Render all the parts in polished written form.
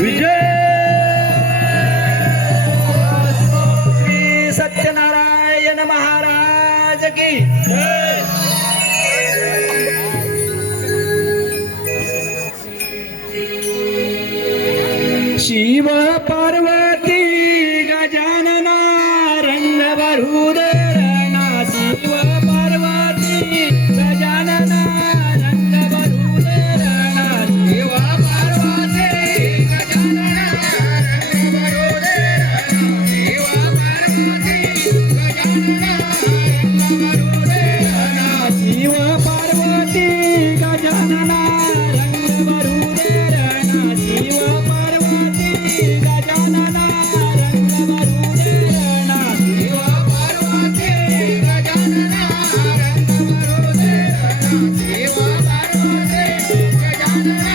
विजय श्री सत्यनारायण महाराज की शिव पार्वती गजानना रंग भरूदेरणा शिव पार्वती गजानना रंग भरूदेरणा शिव पार्वती गजानना रंग भरूदेरणा शिव पार्वती गजानना रंग भरूदेरणा शिव पार्वती गजानना रंग भरूदेरणा शिव पार्वती गजानना रंग भरूदेरणा शिव पार्वती गजानना रंग भरूदेरणा शिव पार्वती गजानना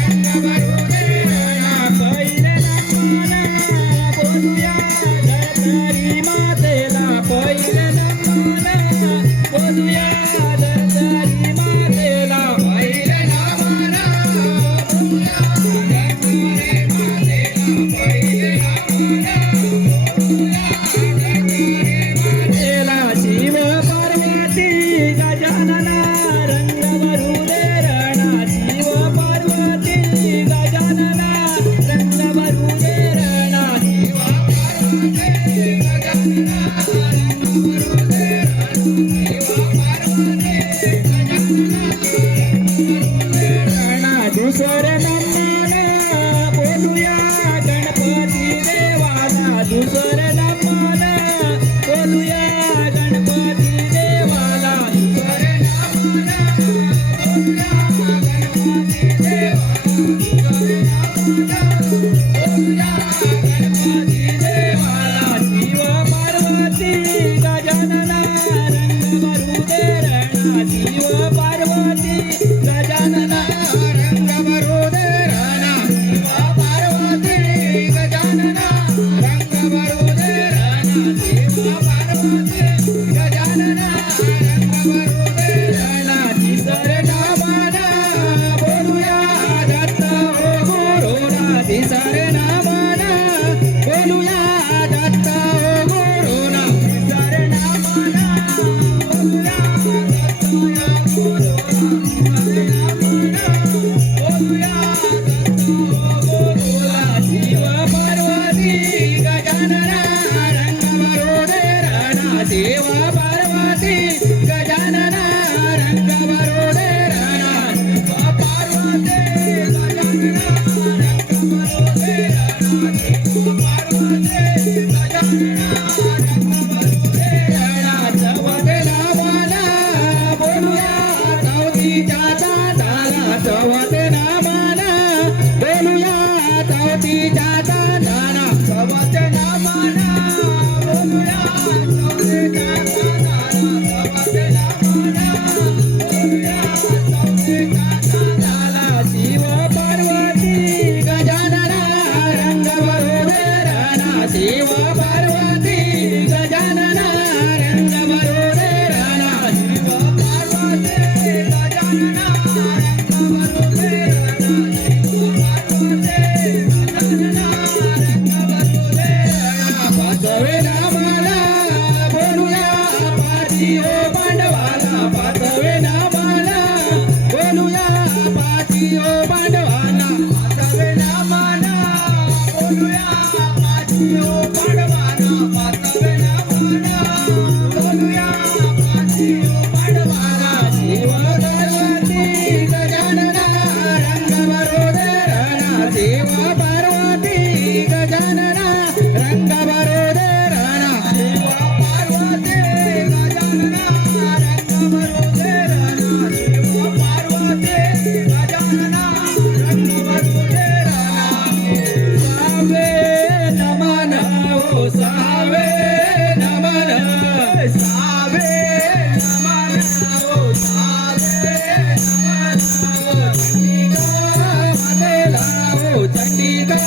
रंग भरूदेरणा पहिल्या नमना बोलूया धरतरी मातेला पहिल्या नमना बोलूया धरतरी मातेला पहिल्या नमना बोलूया धरतरी मातेला पहिल्या नमना बोलूया शिव पार्वती गजानना रंग भरूदेरणा शिव पार्वती गजानना रंग भरूदेरणा शिव पार्वती गजानना रंग भरूदेरणा शिव पार्वती गजानना रंग भरूदेरणा दुसरे नमना बोलूया गणपती देवाला दुसरे नमना बोलूया गणपती देवाला दुसरे नमना बोलूया गणपती देवाला दुसरे नमना बोलूया गणपती देवाला शिव पार्वती गजानना रंग भरूदेरणा शिव पार्वती गजानना रंग भरूदेरणा शिव पार्वती गजानना रंग भरूदेरणा शिव पार्वती गजानना रंग भरूदेरणा तिसरे नामना बोलूया दत्त हो गुरुना तिसरे नामना बोलूया दत्त हो गुरुना तिसरे नामना बोलूया दत्त हो गुरुना तिसरे नामना बोलूया दत्त हो गुरुना शिव पार्वती गजानना रंग भरूदेरणा शिव पार्वती गजानना रंग भरूदेरणा शिव पार्वती गजानना रंग भरूदेरणा शिव पार्वती गजानना रंग भरूदेरणा चवथे नामाला बोलूया चौथीच्या चांदाला चवथे नामाला बोलूया चौथीच्या चांदाला चवथे नामाला बोलूया चौथीच्या चांदाला चवथे नामाला बोलूया चौथीच्या चांदाला शिव पार्वती गजानना रंग भरूदेरणा शिव पार्वती गजानना रंग भरूदेरणा शिव पार्वती गजानना रंग भरूदेरणा शिव पार्वती गजानना रंग भरूदेरणा पाचवे नामाला बोलूया पाची ओ पांडवाला पाचवे नामाला बोलूया पाची ओ पांडवाला पाचवे नामाला बोलूया पाची ओ पांडवाला पाचवे नामाला बोलूया पाची ओ पांडवाला शिव पार्वती गजानना रंग भरूदेरणा शिव पार्वती गजानना रंग भरूदेरणा शिव पार्वती गजानना रंग भरूदेरणा शिव पार्वती गजानना रंग भरूदेरणा सावे नमन हो सावे नमन सावे नमन हो सावे नमन हो चंडिका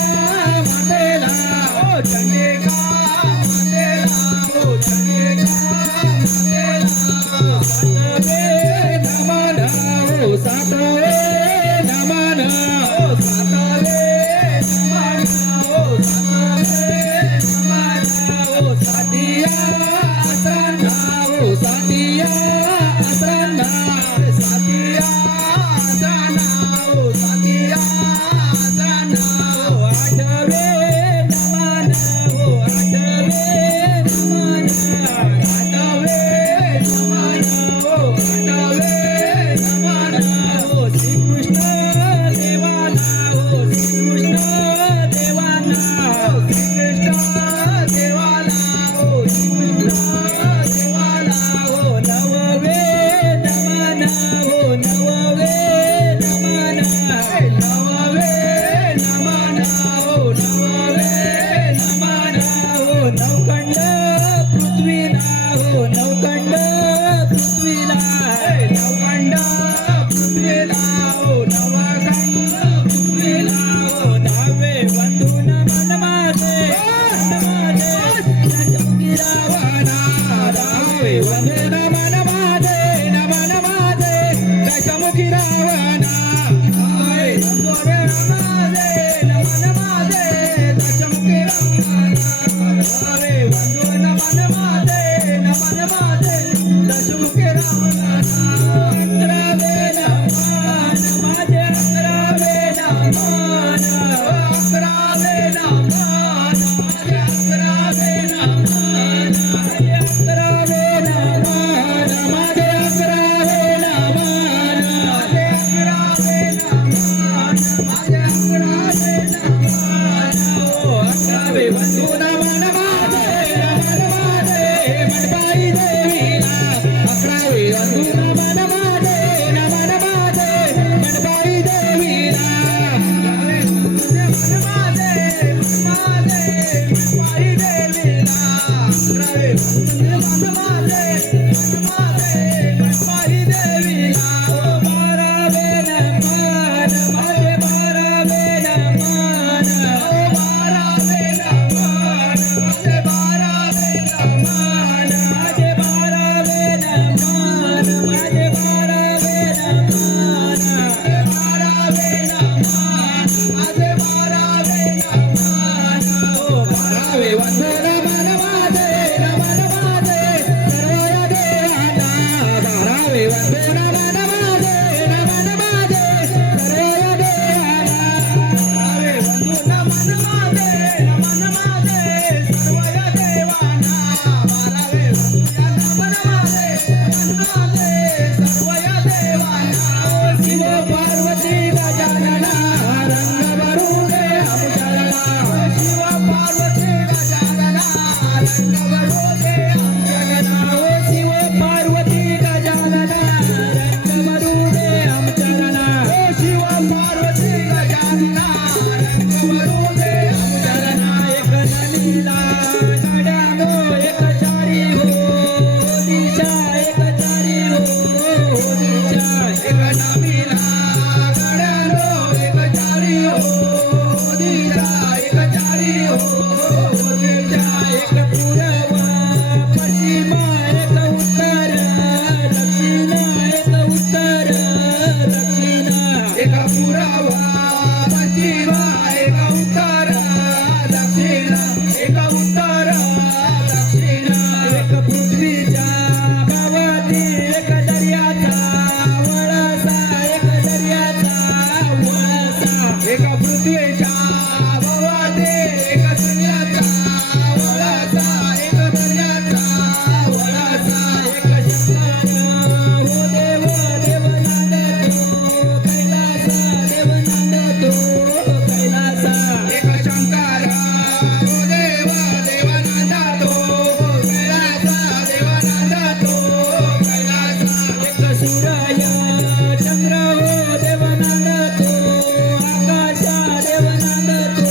मातेला हो चंडिका मातेला हो चंडिका मातेला सातवे नमन हो सातवे नमन हो सातवे नमन एका पृथ्वीच्या भवाते एक सूर्याचा वळाचा एक दर्याचा वळाचा एक शंकर हो देव देव नांदतो कैलासा देव नांदतो कैलासा एक शंकर हो देव देव नांदतो कैलासा देव नांदतो कैलासा एक सूर्य चंद्र हो देव नांदतो आकाशा देव नांदतो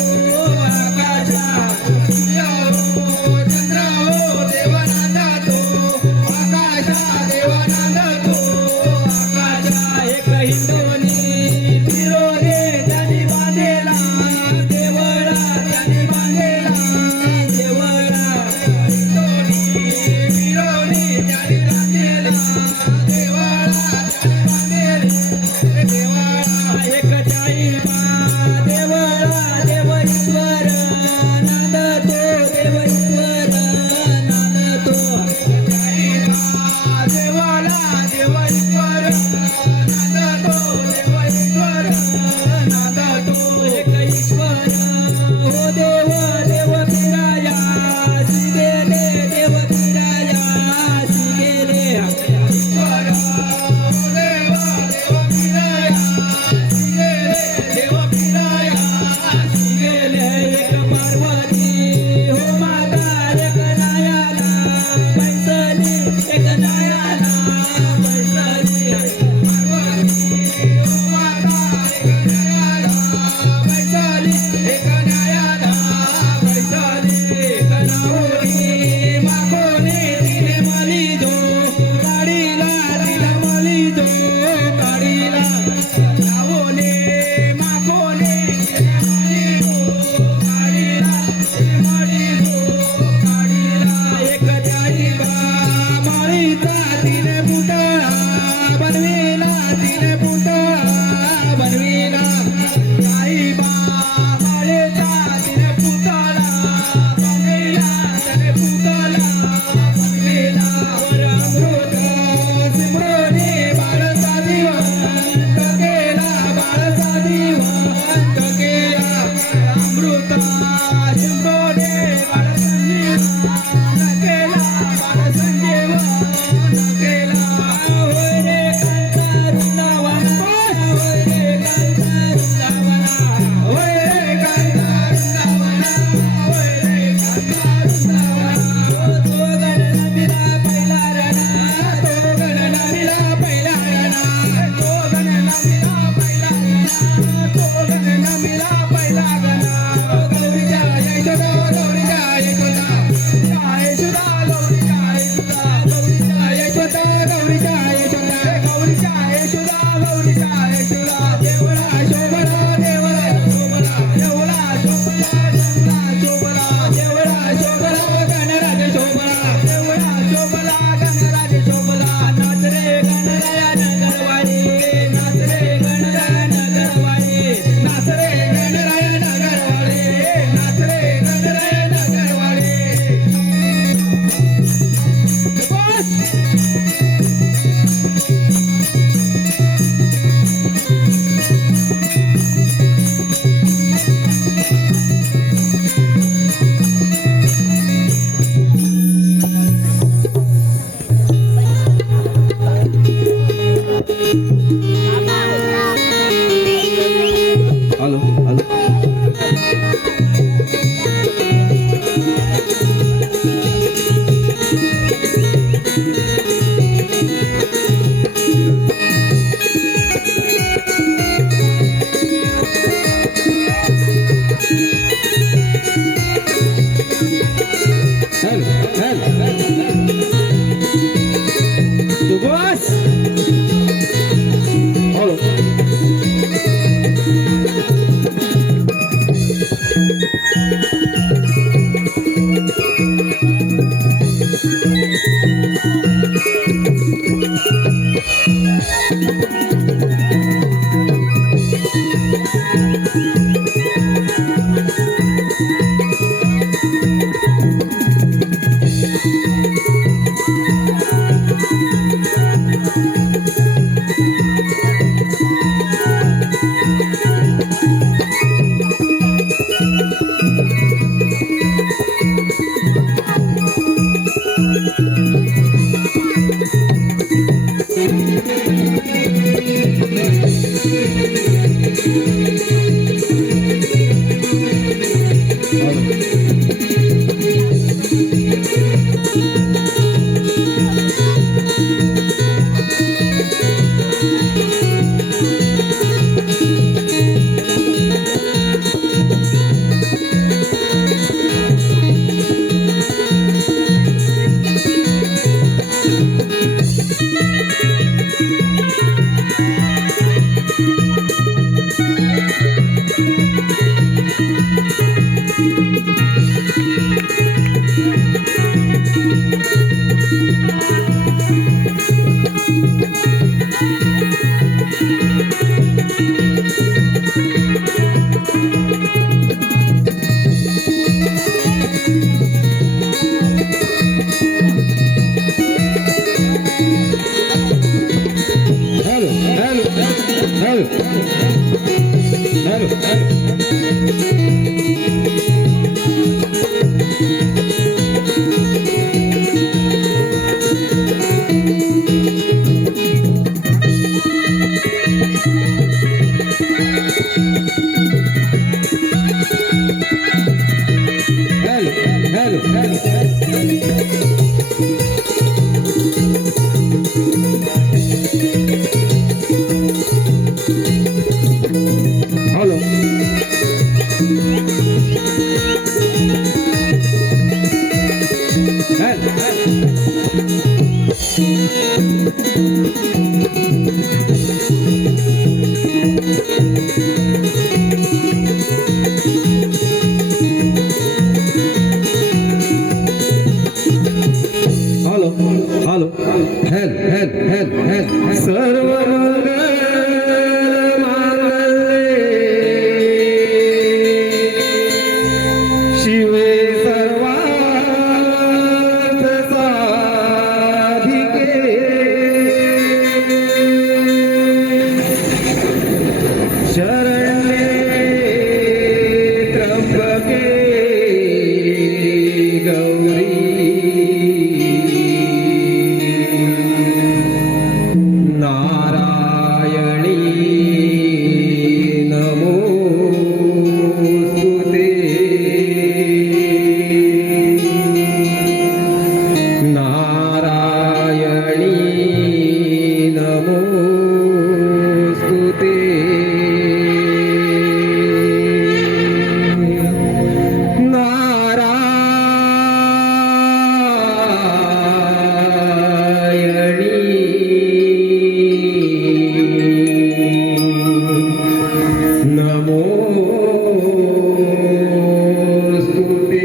नमोस्तुते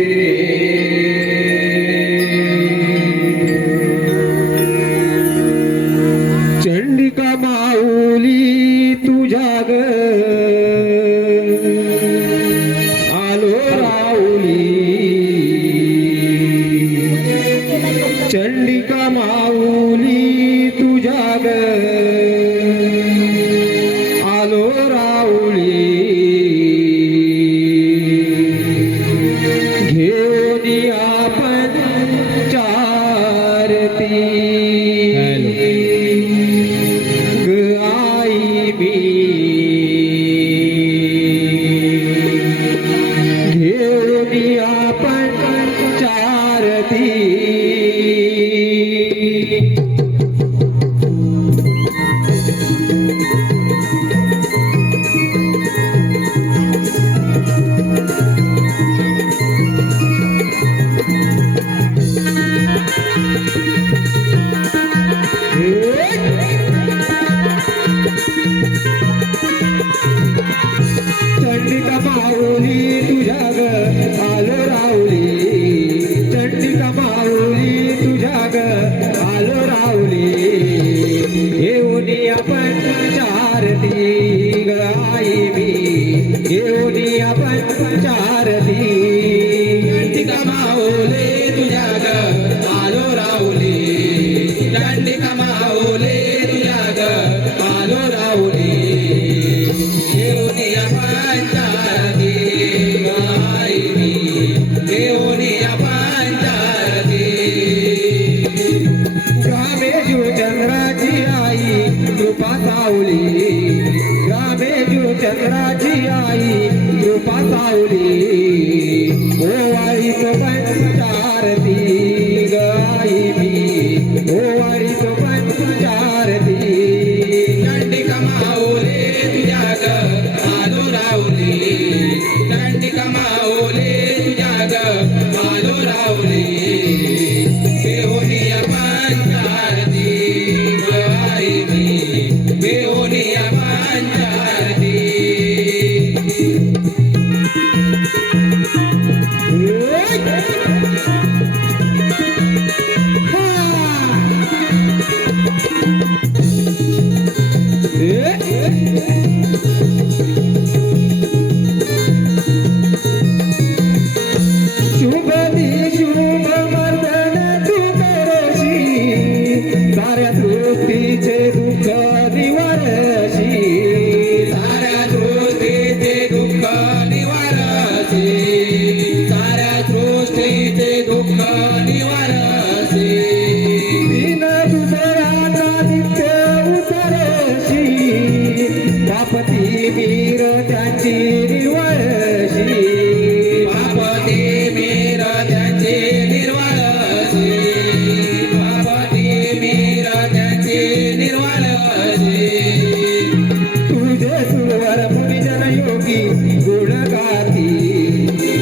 चंडिका माऊली तुझ्या ग आलो राऊली चंडिका माऊली तुझ्या ग आलो राऊली घेऊन आपण चारती ग आई बी घेऊन आपण चारती चंडिका माऊली तुझ्या ग आलो राऊली चंडिका माऊली तुझ्या ग आलो राऊली घेऊन आपण चारती ग आई मी घेऊन आपण चारती चंडिका माऊली तुझ्या ग आलो राऊली चंडिका माऊली तुझ्या ग आलो राऊली घेऊन आपण चारती ग आई मी घेऊन आपण चारती ग्रामेजू चंद्राची आई कृपा सावली ग्रामेजू चंद्राची आई कृपा सावली ओवाळी तो पंचारती ग आई मी ओवाळी तो पंचारती चंडिका माऊली तुझ्या ग आलो राऊली चंडिका माऊली तुझ्या ग आलो राऊली घेऊन आपण चारती ग आई मी घेऊन आपण चारती शुभदी शुभ मर्दन तू करशी साऱ्या सृष्टीचे दुःख निवारशी साऱ्या सृष्टीचे दुःख निवारशी साऱ्या सृष्टीचे दुःख निवारशी दिन दुसऱ्याचा नित्य उतरशी पापती वीर त्याची निवळशी पापती वीर त्याची निर्वाळशी पापती वीर त्याची निर्वाळशी तुझे सुरवर मुनिजन योगी गुण गाती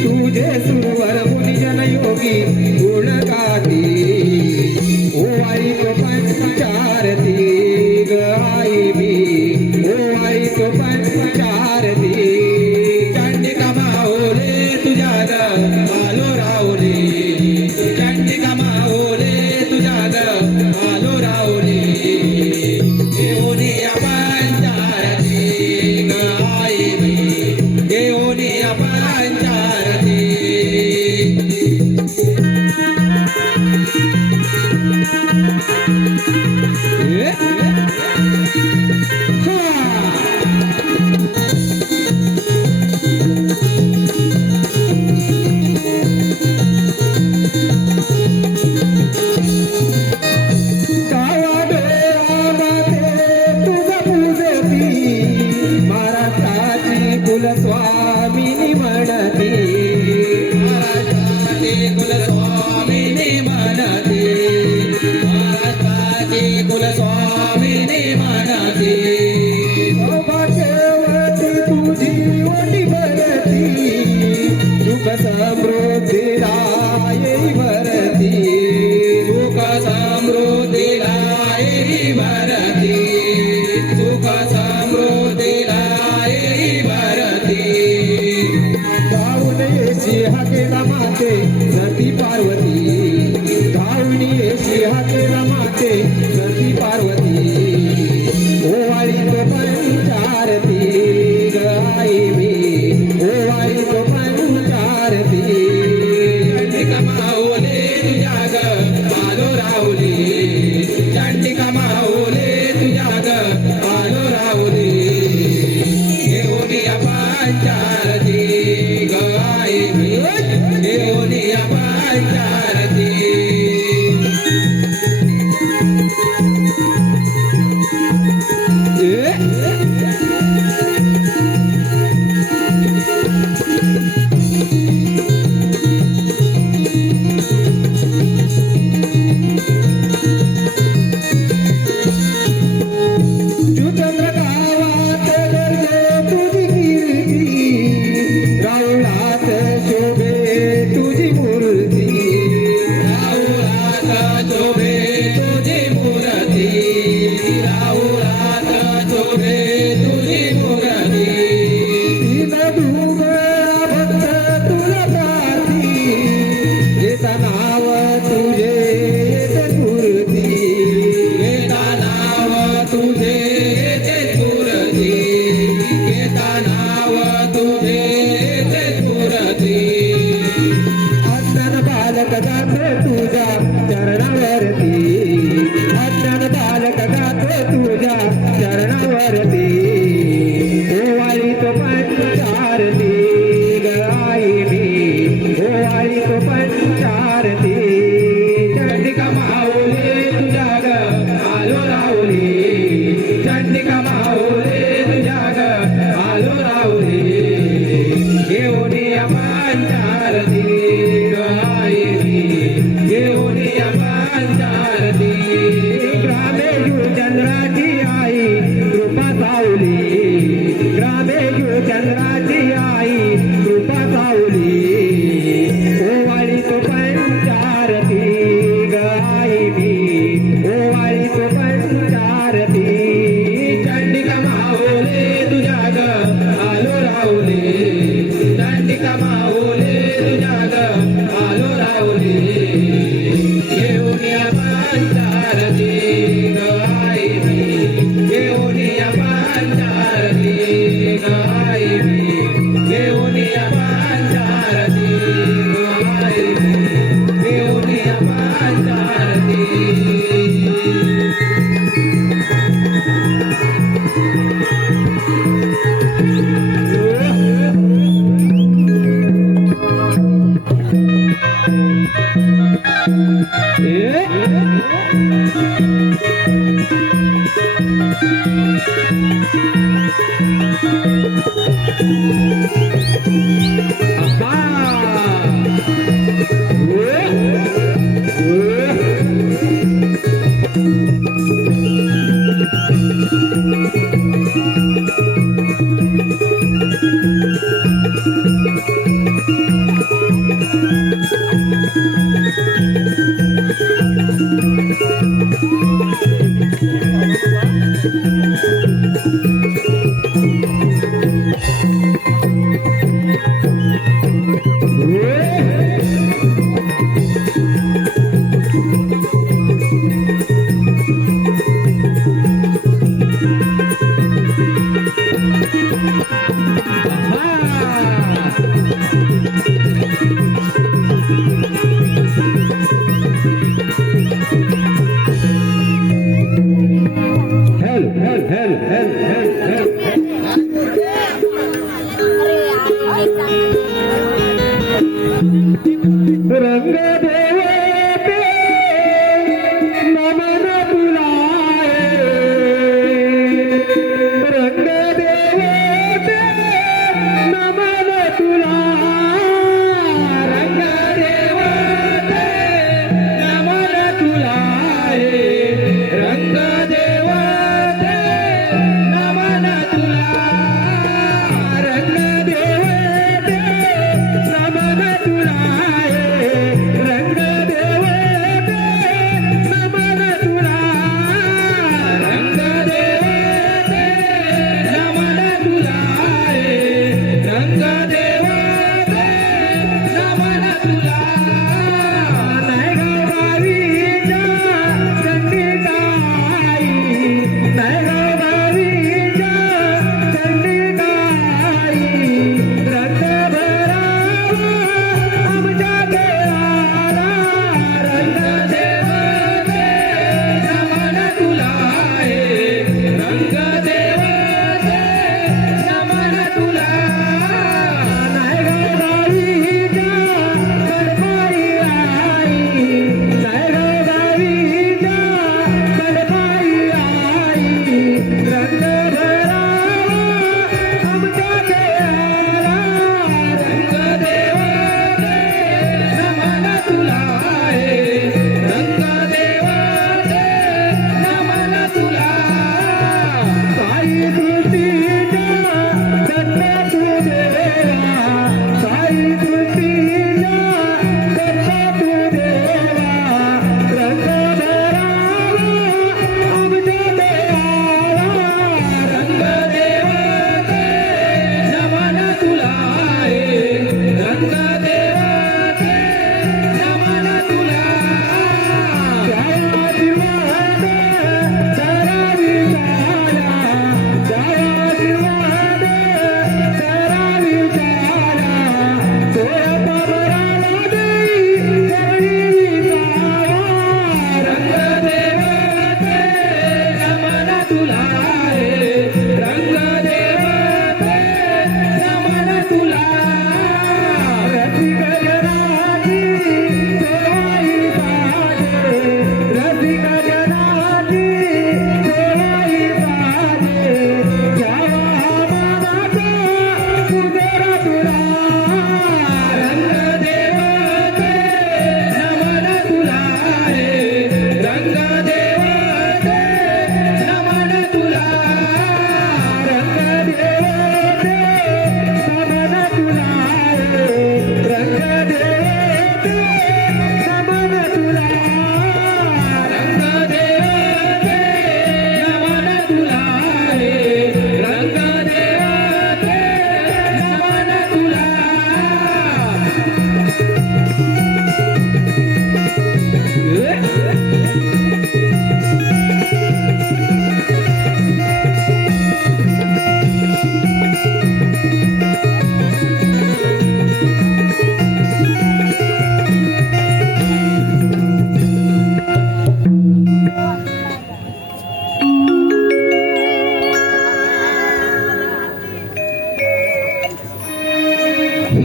तुझे सुरवर मुनिजन योगी गुण गाती ओवाळी तो पंचारती ग आई मी ओवाळी तो पंचारती चंडिका माऊली तुझ्या ग आलो राऊली चंडिका माऊली तुझ्या ग आलो राऊली घेऊन आपण चारती ग आई मी घेऊन आपण चारती कुलस्वामिनी म्हणती महाराष्ट्राचे कुलस्वामिनी म्हणती महाराष्ट्राचे कुलस्वामिनी म्हणती सौभाग्यवती तुझी ओटी भरती सुख समृद्धीला येई भरती सुख समृद्धीला येई भरती सुख समृद्धीला येई भरती पंचारती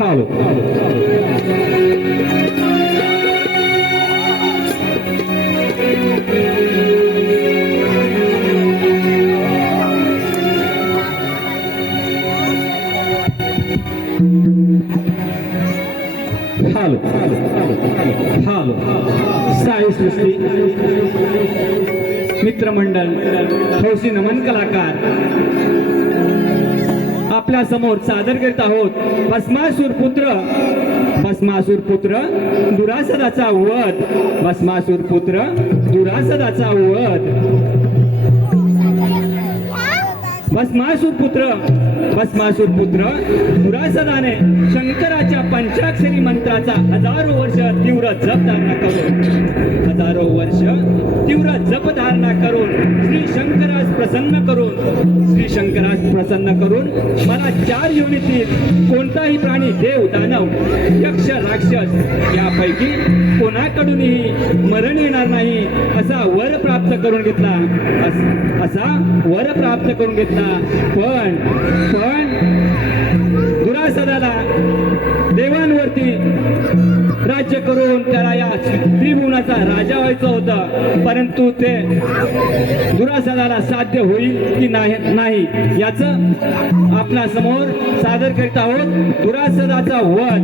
हालो हालो हालो साई सृष्टी मित्रमंडळ हौसी नमन कलाकार आपल्या समोर सादर करीत आहोत भस्मासूर पुत्र दुरासदाचा वध भस्मासूर पुत्र दुरासदाचा वध भस्मासूर पुत्र दुरासदाने शंकराच्या पंचाक्षरी मंत्राचा हजारो वर्ष तीव्र जपधारणा करून श्री शंकरास प्रसन्न करून मला 4 योनीतील कोणताही प्राणी देव दानव यक्ष राक्षस यापैकी कोणाकडूनही मरण येणार नाही असा वर प्राप्त करून घेतला पण दुरासदाला देवांवरती राज्य करून त्याला या त्रिभुवनाचा राजा व्हायचं होतं परंतु ते दुरासदाला साध्य होईल की नाही याचं आपल्या समोर सादर करीत आहोत दुरासदाचा वध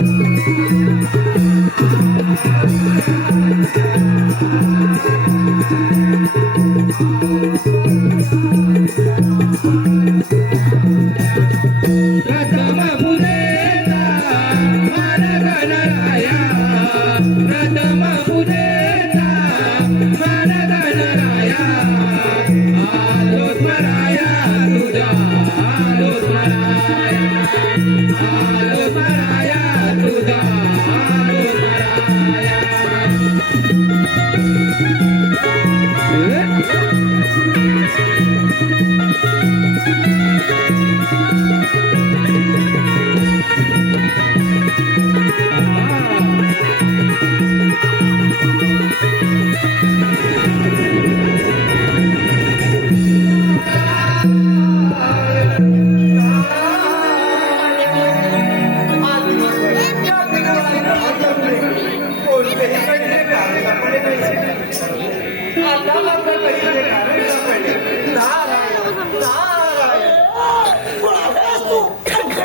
Thank you. प्रथम पूजेचा मान गणराया, प्रथम पूजेचा मान गणराया, आलो स्मराया तुझा, आलो स्मराया, आलो स्मराया तुझा, आलो स्मराया.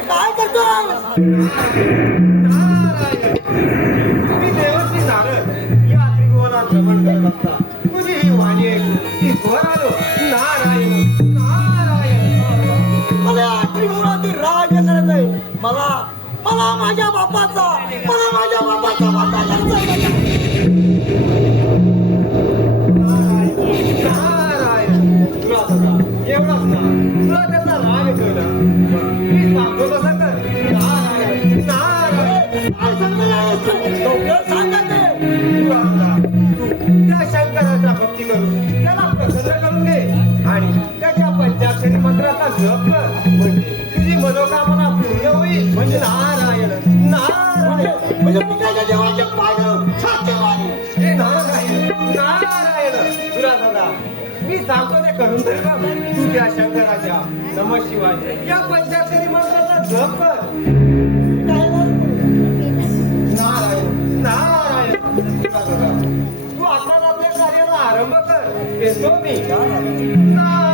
काय करतो? तुम्ही देवाची नारळ या त्रिभुवनात भ्रमण करत असता तुझी ही वाणी ती वर आलो. नारायण नारायण. मला त्रिभुवनातील राज्य करायचंय. मला मला माझ्या बापाचा वाटा करायचा. नारायण. तुला बघा एवढाच ना तुला त्याचा राग कळला. मी सांगतो तसं कर. नारायण नारायण. काय सांगतो? लवकर सांगा ते. तुला बघा तू त्या शंकराचा भक्ती करून त्याला प्रसन्न करून घे आणि त्याच्या पंचाक्षरी मंत्राचा जप कर. म्हणजे तुझी मनोकामना पूर्ण होईल. म्हणजे नारायण नारायण. म्हणजे मी त्याच्या देवाचे पाय छाते वाणी. हे नारायण नारायण. तुला दादा मी सांगतो ते करून तरी बघ. तू त्या शंकराच्या नम शिवाय या पंचाक्षरी मंत्राचा जप कर. नारायण नारायण. तुला दादा तू आता आपल्या कार्याला आरंभ कर. येतो मी. नारायण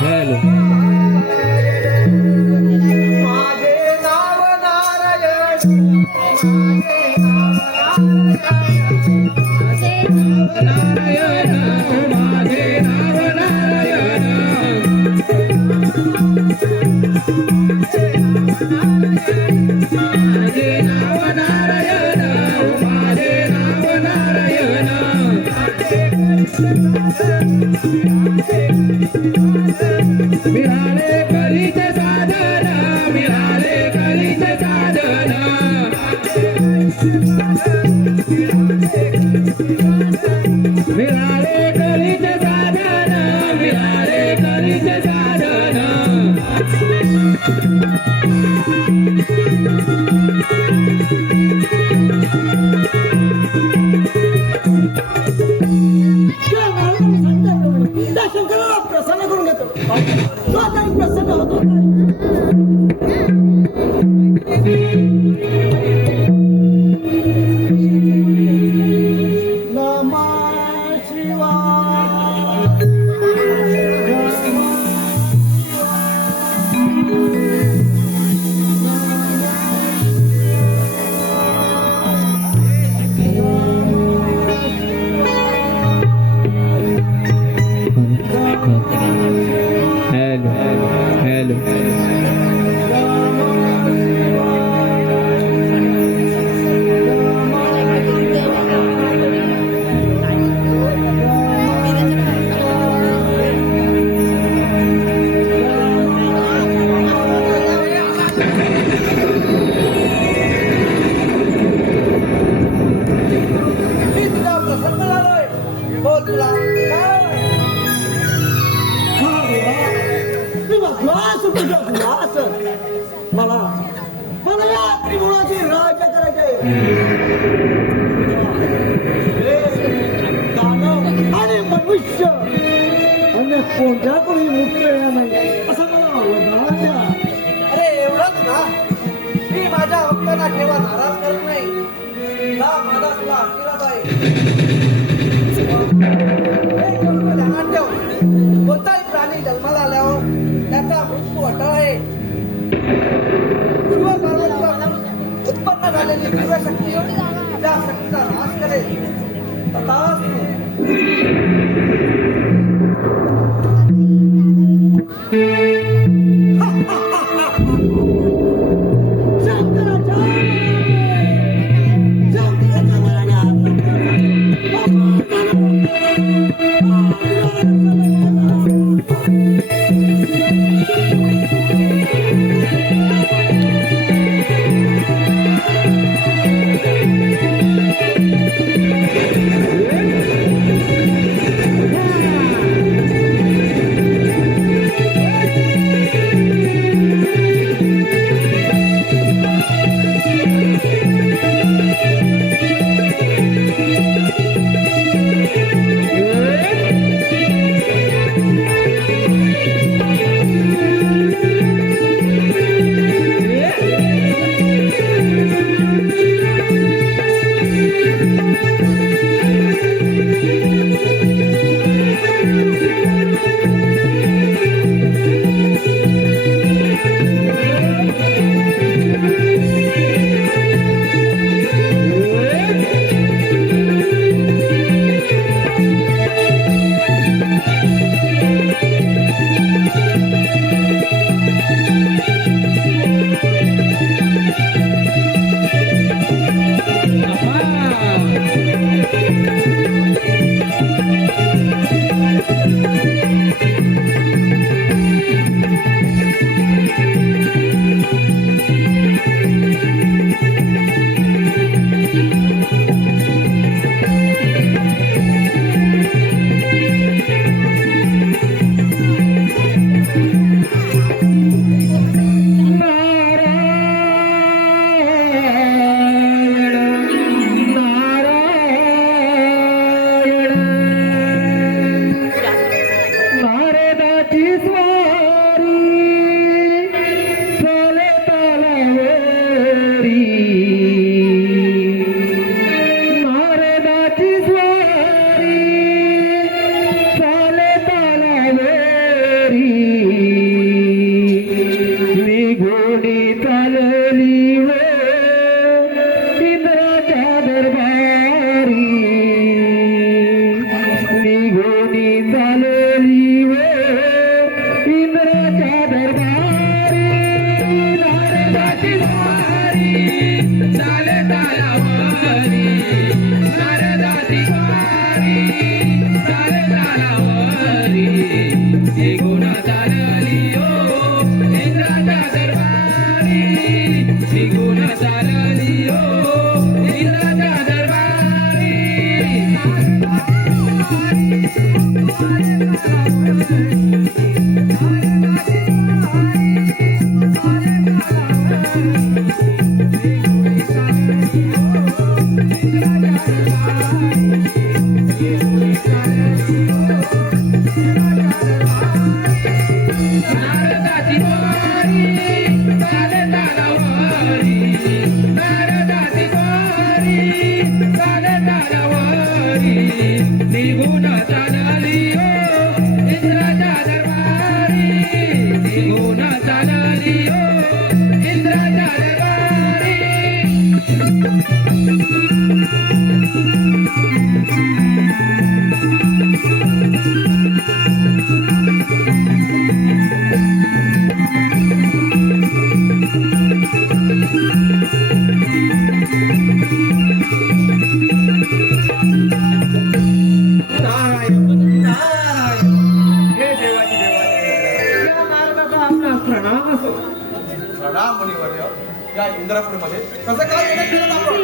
हॅलो. माझे नाव नारायण. माझे नाव नारायण. नारायण माझे नाव नारायण, माझे नाव नारायण, माझे नाव नारायण. मिळाले करीत साधन, मिळाले करीत साधन, मिळाले करीत साधन, मिळाले करीत साधन. त्या शंकराला प्रसन्न करून घेतो. तो आता प्रसन्न होतो. नमः शिवाय. Hello hello. मी तुला प्रसन्न झालोय. हो तुला मला मला या त्रिभुवनाची राज्य करायचे. दानव आणि मनुष्य आणि कोणत्या कोणी मुक्त येणार नाही असं मला वरदान द्या. अरे एवढंच ना. मी माझ्या भक्तांना केव्हा नाराज करत नाही. हा माझा तुला आशीर्वाद आहे. एक गोष्ट ध्यानात ठेव. कोणताही प्राणी जन्माला आल्यावर त्याचा मृत्यू अटळ आहे. शिव पार्वती आलेली दिव्य शक्ती त्या शक्तीचा नाश करेल. तथास्तु. प्रणाम मुनिवर्य. या इंद्रपूरमध्ये कसं काय येणं केलं आपण?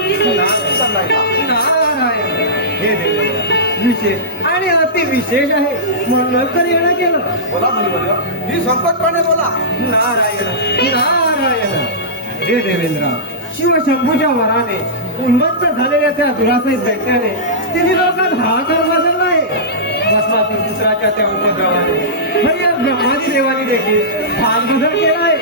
नारायण. हे देव विशेष आणि अतिविशेष आहे म्हणून तर येणं केलं. बोला मुनिवर्य, ही संकटपणे बोला. नारायण नारायण. हे देवेंद्र, शिवशंभूच्या वराने उन्मत्त झालेल्या त्या दुरासहित दैत्याने तिन्ही लोकात हाहाकार बसवला आहे. भस्मासूर पुत्राच्या त्या उपद्रवाने भैया ब्रह्मादी देवानी देखील फार बदल केला आहे.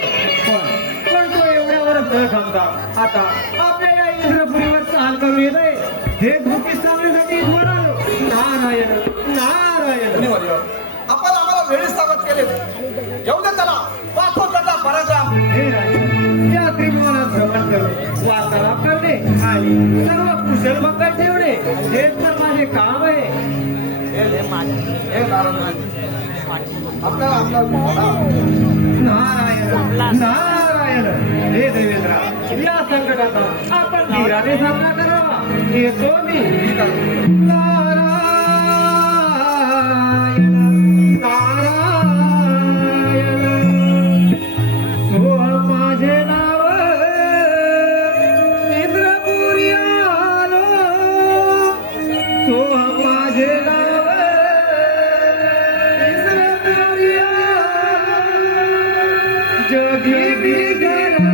पण तो एवढ्यावरच न थांबता आता आपल्या या इंद्रपुरीवर चाल करून येत आहे. हे दुःखी सांगण्यासाठी म्हणालो. नारायण नारायण. मुनिवर्य, आपण आम्हाला वेळीच सावध केले. येऊ दे त्याला, वाचो त्याचा पराजय. हे राजा, या त्रिभुवनात भ्रमण करून वार्तालाप करणे आणि सर्व कुशल बघा ठेवणे हेच तर माझे काम आहे. नारायण नारायण. हे देवेंद्रा, या संकटाचा आपण धीराने सामना करावा. येतो मी. नारायण नारायण. सोहळ माझे नाव इंद्रपुरी आलो. सोहळ माझे नाव इंद्रपुरी आलो. जगी बिगडलो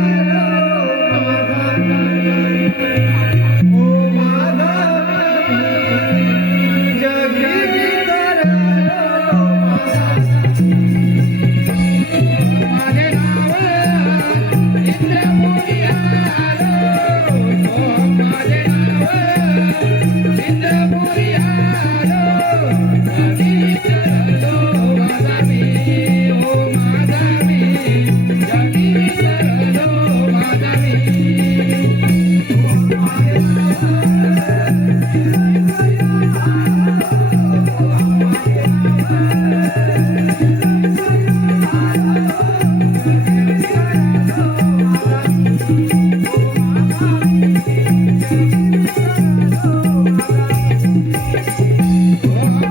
ओ माझा जगी बिगडलो माझे नाव इंद्रपुरी आलो. ओ माझे नाव इंद्रपुरी आलो. जगी बिगडलो माझा मी. ओ माझा मी जगी बिगडलो माझा मी.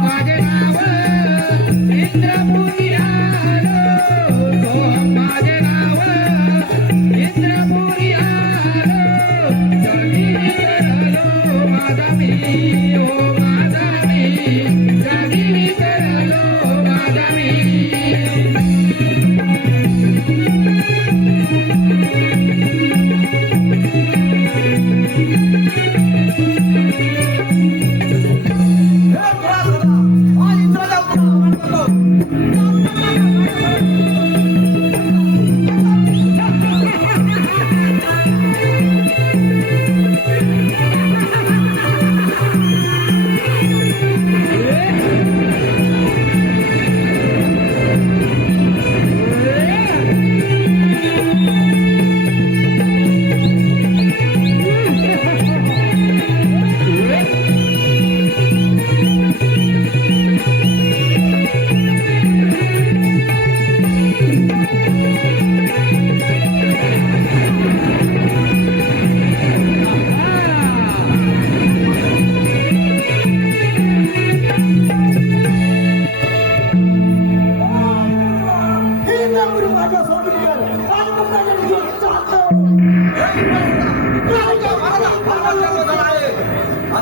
माझे नाव इंद्रपुरी आलो. माझे नाव इंद्रपुरी आलो. जगी बिगडलो माझा मी. ओ माझा मी जगी बिगडलो माझा मी.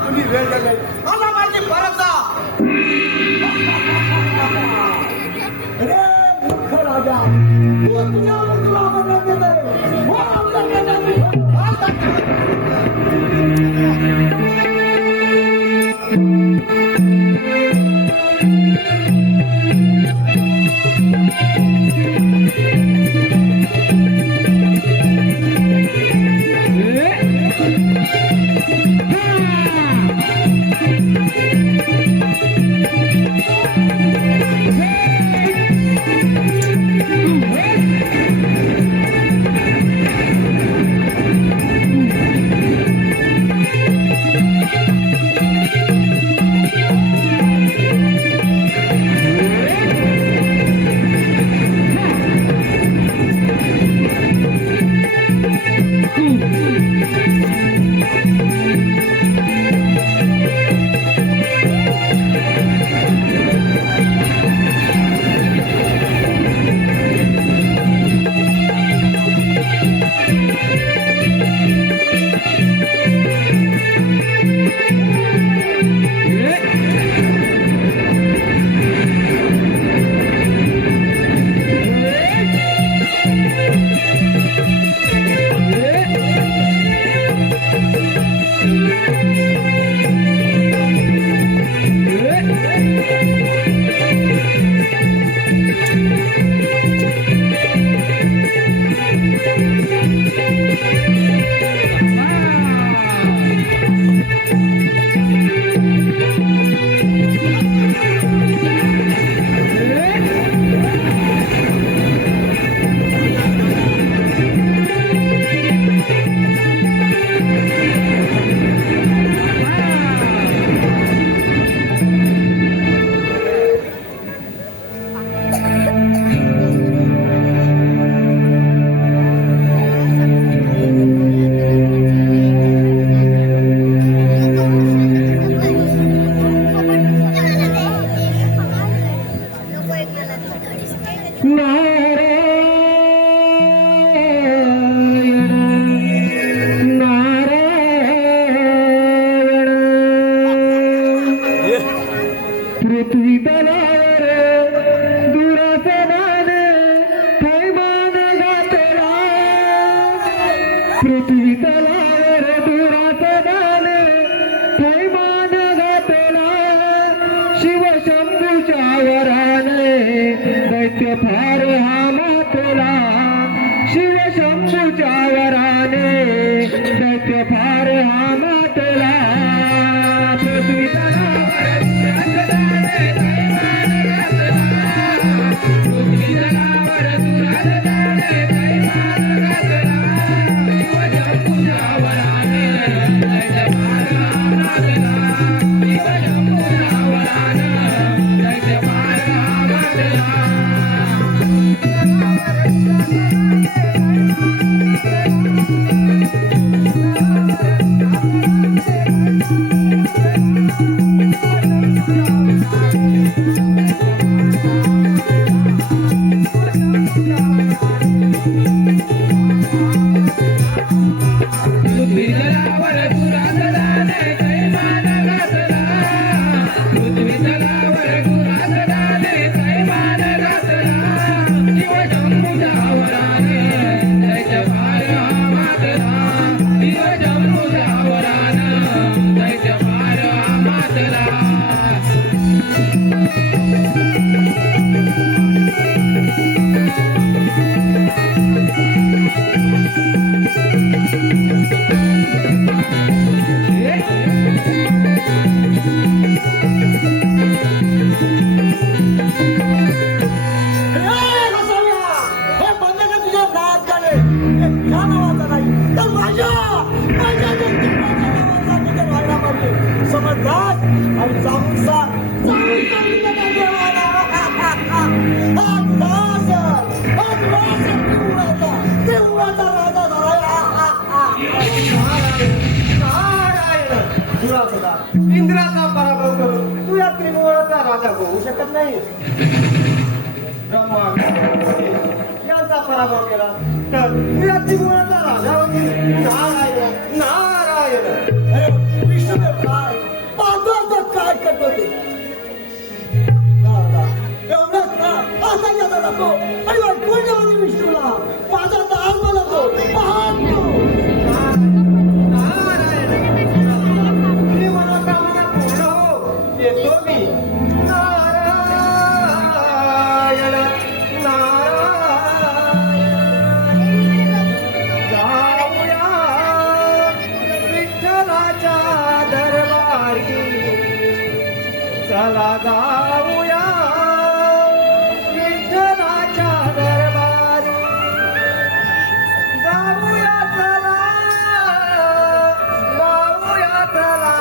तुम्ही वेळ गेले मला माझी परत जा. रे मूर्ख राजा, तू तुझ्या मुलाला देते. हो आमचा पृथ्वी तलावर दुराचा दान थैमान घातला शिव शंभूच्या वराने दैत्य फार हा मातला शिव शंभूच्या वराने दैत्य फार हा मातला पृथ्वी तलावर दुराचा दान थैमान घातला पृथ्वी तलावर दुराचा दान थैमान घातला इंद्राचा पराभव करून तू या त्रिभुवनाचा राजा होऊ शकत नाही ब्रह्मा यांचा पराभव केला तर तू या त्रिभुवनाचा राजा होईल नारायण नारायण विष्णुदेव काय पांडवांचं काय करतो ते एवढंच ना आता याचा नको आणि कोणी विष्णूला माझा दास बनवतो पाहतो येतो मी नारायण नारायण जाऊया विठ्ठलाच्या दरबारी चला जाऊया विठ्ठलाच्या दरबारी जाऊया चला जाऊया चला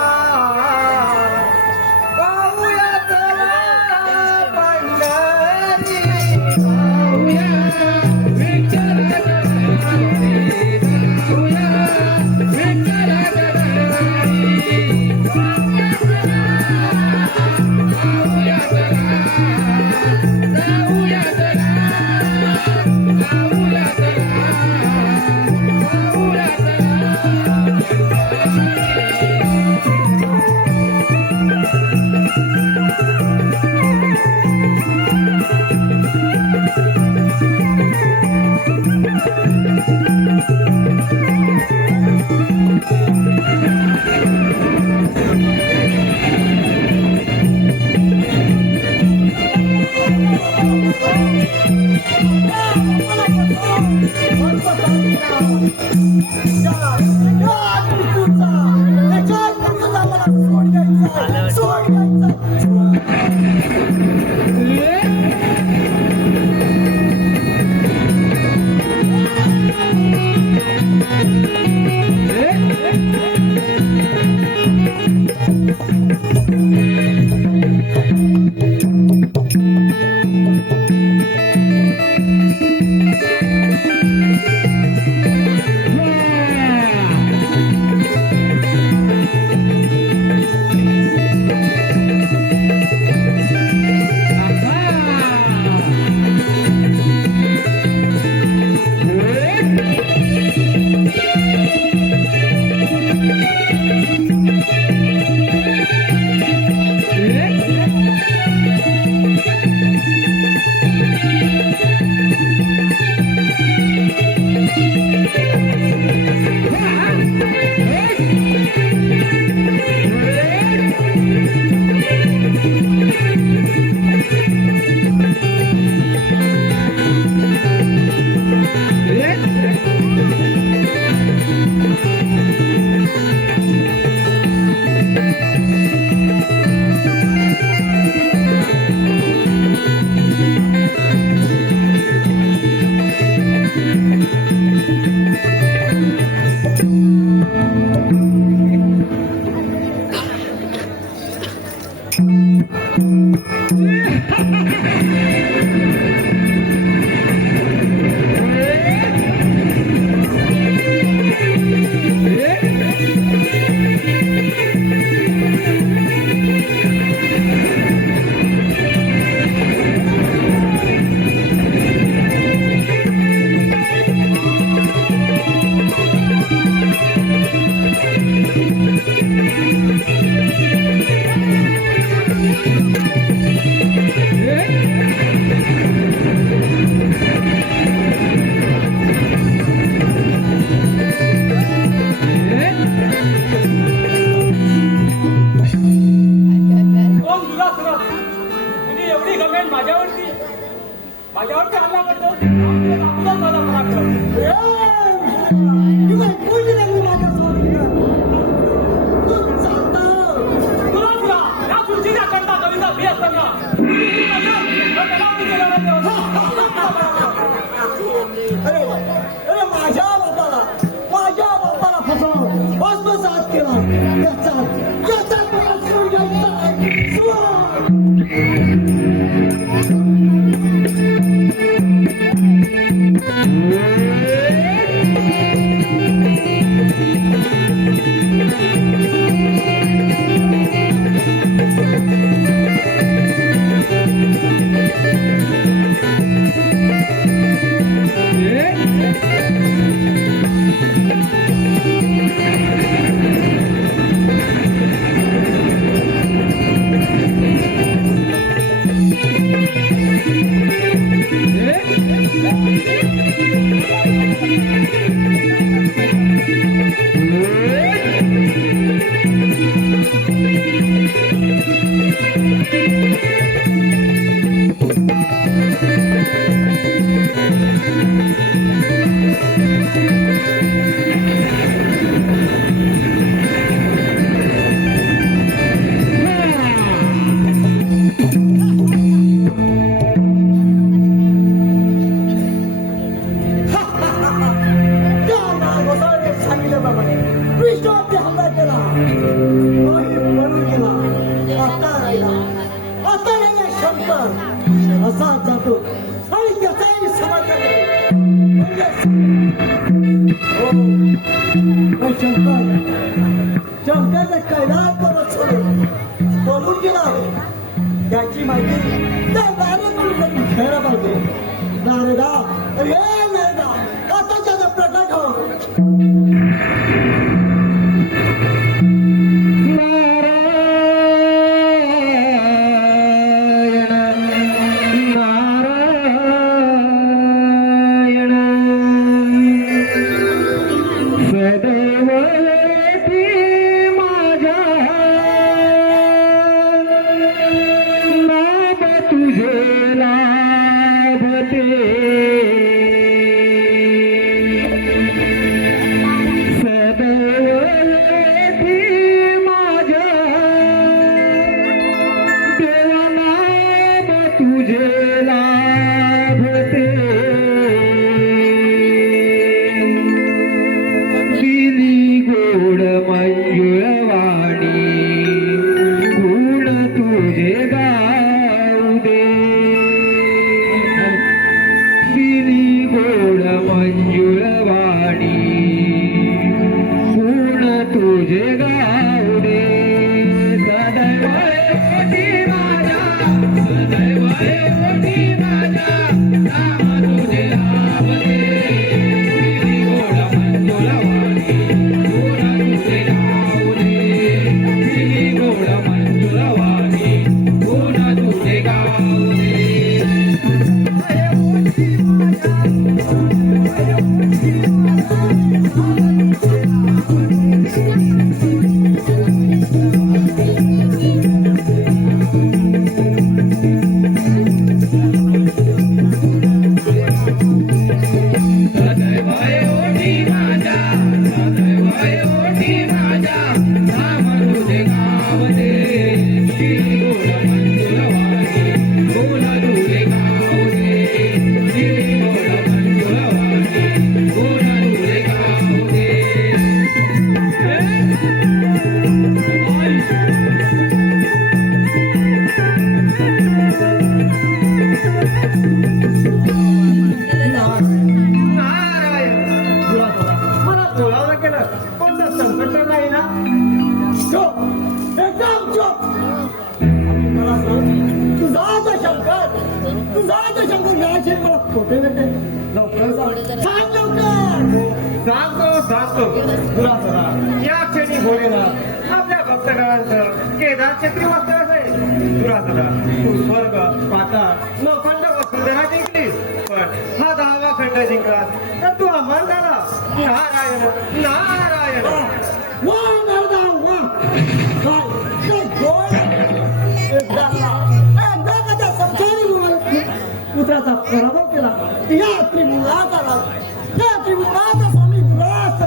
माझ्यावरती हल्ला करतो आपला मला पराक्रम तू काय कोणी लागली माझ्या सोबत तू चालता तुला या खुर्चीच्या करता कविता बी असताना अरे माझ्या बापाला फसवलं बस आत केला त्याचा मला सोड असा जातो आणि त्याचाही समाचार शंकरचा कैलास पर्वत सोडून बोलून गेला आहे त्याची माहिती त्या नारदाकडून घ्यायला पाहिजे. नारदा हे नारदा आता त्याचा प्रकट हो. या क्षणी भोलेनाथ आपल्या भक्तगणांचं केदार चक्रीवास्त आहे. दुरासदा तू स्वर्ग पाताळ लोखंड वसुंधरा जिंकलीस, पण हा 10वा खंड जिंकलास तर तू अमर झाला. नारायण नारायण. वा नारदा वा काय गोड एकदा का त्या समजावून पुत्राचा पराभव या त्रिभुवनाचा राजा, या त्रिभुवनाचा स्वामी गुरास.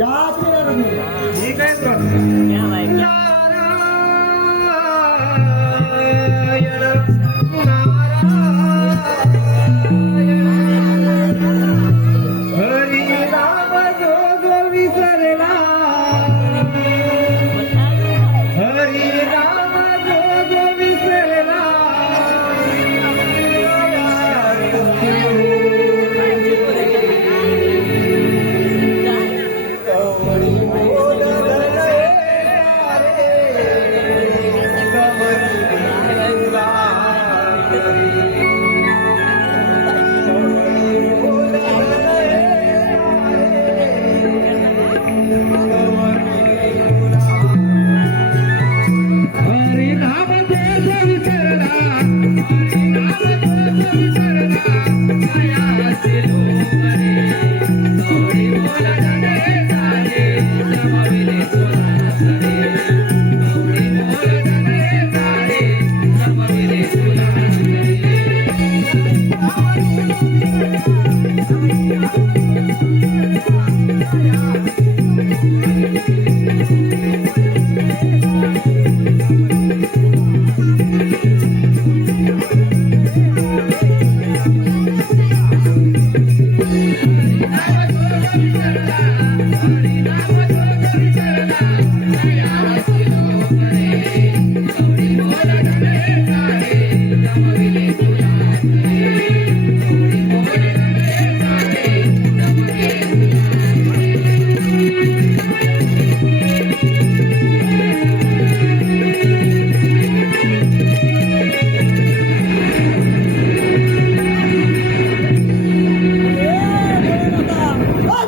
या त्रिभुवनाचा ठीक आहे तर. हरी राम जो जो विसरला, हरी राम जो जो विसरला, हरी राम जो जो विसरला, हरी राम जो जो विसरला, मायासी लोकरे, गौरी बोलणे सारे, जमविले सुरासरे, गौरी बोलणे सारे, जमविले सुरासरे.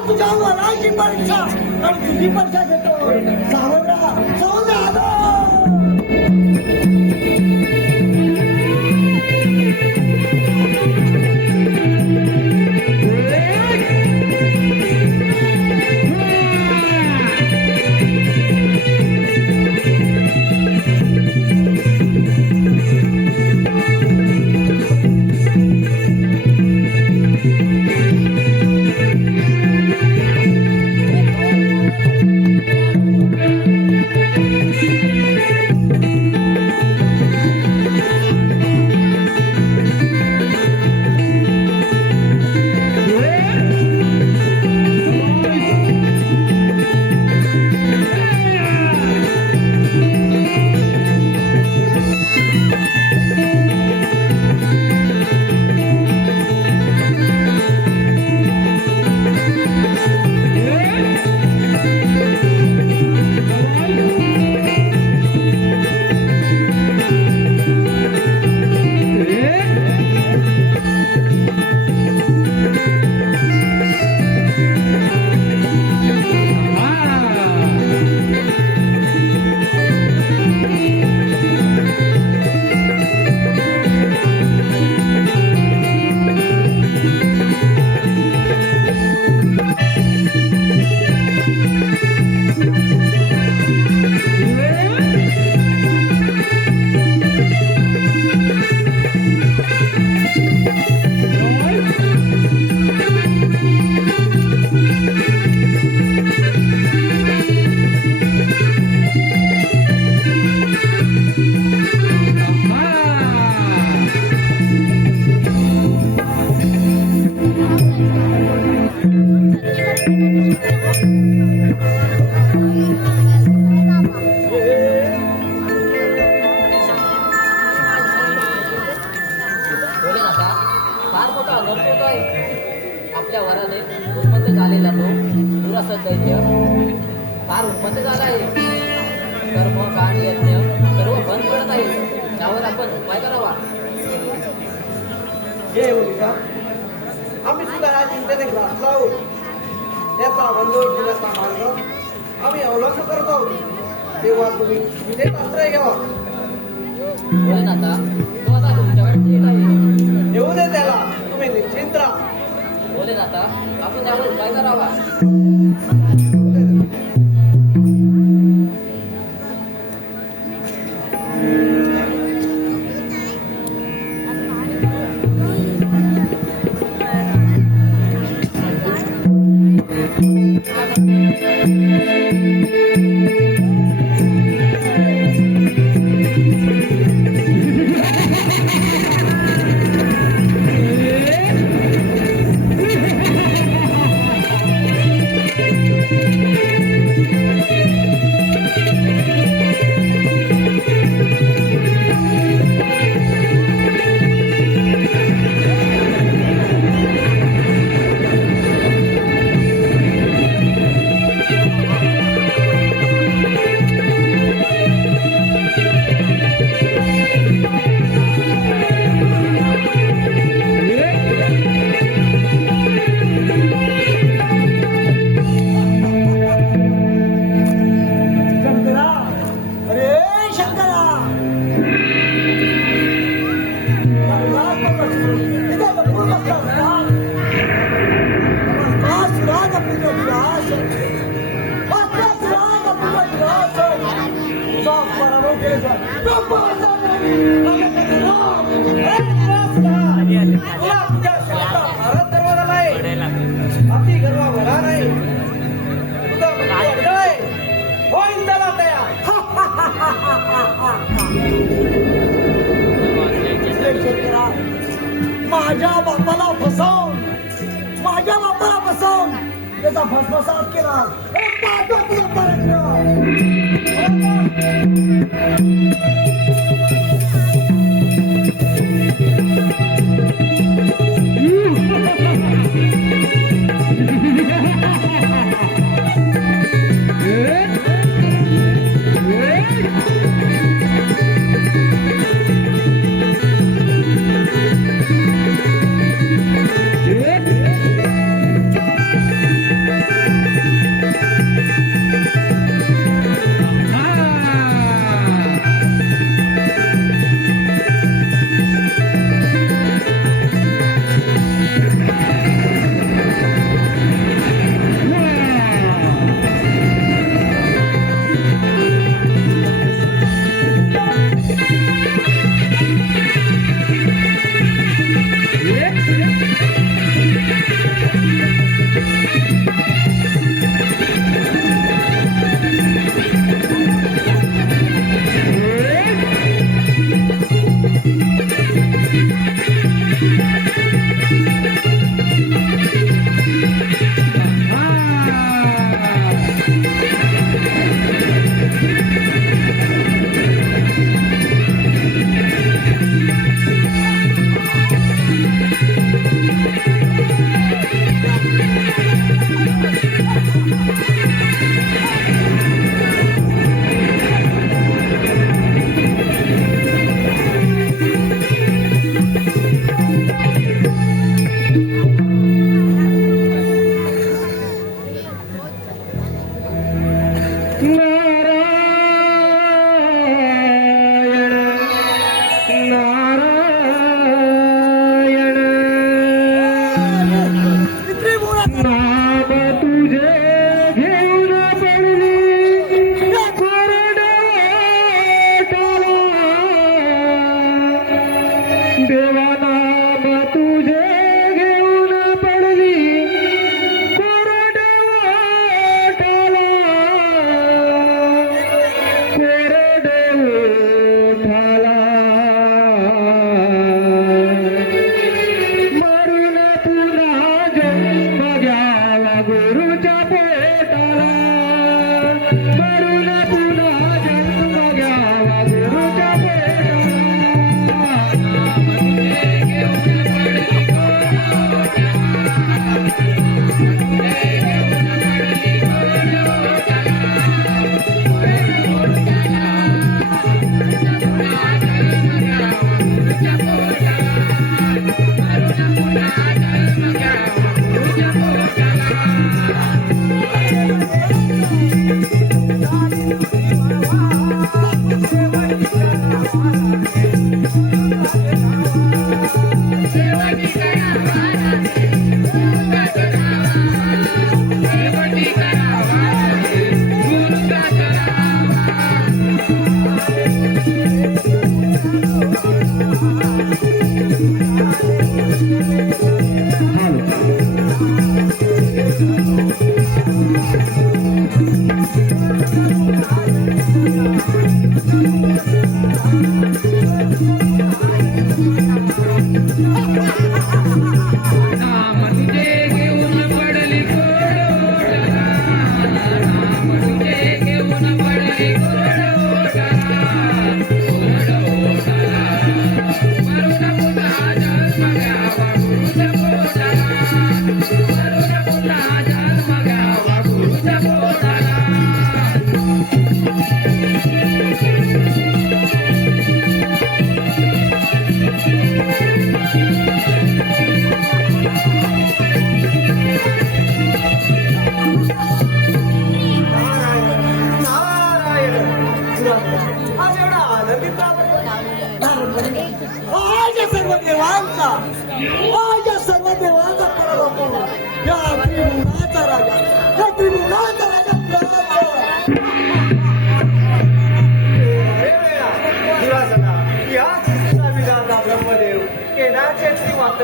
तुझ्या वराची परीक्षा आणि तुझी परीक्षा घेतो. सावधरा सावधा. आपल्या वराने उत्पन्न झालेला तो दुरासत दैत्य फार उत्पन्न झाला आहे. कर्म काळ यज्ञ सर्व बंद पडत आहे. त्यावर आपण उपाय करावा. हे मुलीचा आम्ही सुद्धा या चिंतेने ग्रासलो आहोत. त्याचा मंजूर केल्याचा मार्ग आम्ही अवलंब करत आहोत. तेव्हा तुम्ही तिथेच आश्रय घ्यावा. भोलेनाथा तो आता तुमच्याकडे येत आहे. येऊ दे त्याला, तुम्ही निश्चिंत राहा. भोलेनाथा आपण त्यावर उपाय करावा. शंकरा, अरे शंकरा, अति गर्व भला नाही तुझा काय होईन त्याला तयार शंकरा, माझ्या बापाला फसवून त्याचा भस्मसात केला. हे पाहतो तुझं पराक्रम.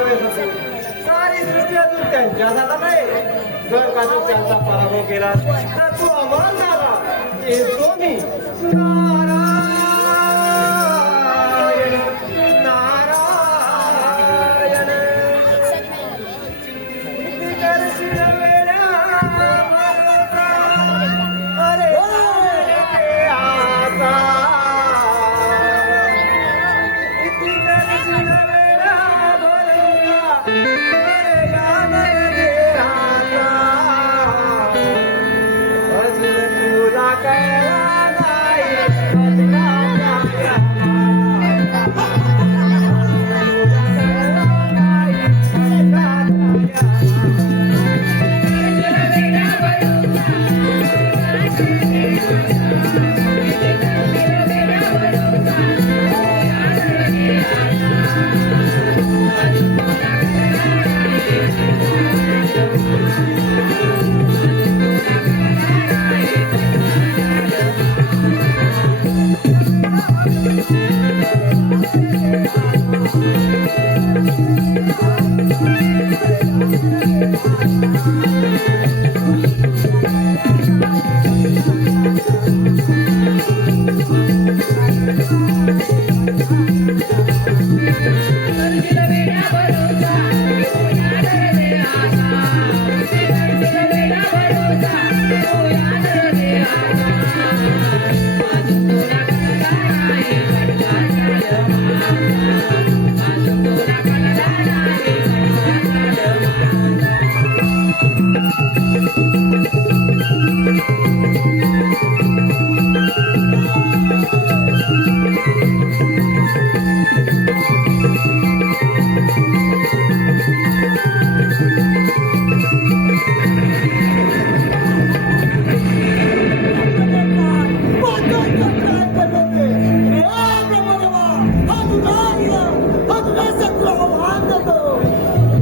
वेळेस असेल सारी सृष्टी अजून त्यांच्या हातात आहे. जर का तू त्यांचा पराभव केला तर तू अमर झाला. येतो मी. नारायण नारायण किती करशील वेड्या भरोसा, अरे आता किती करशील वेड्या भरोसा, अरे याद रे आता अजून तुला कळला नाही तुला कळला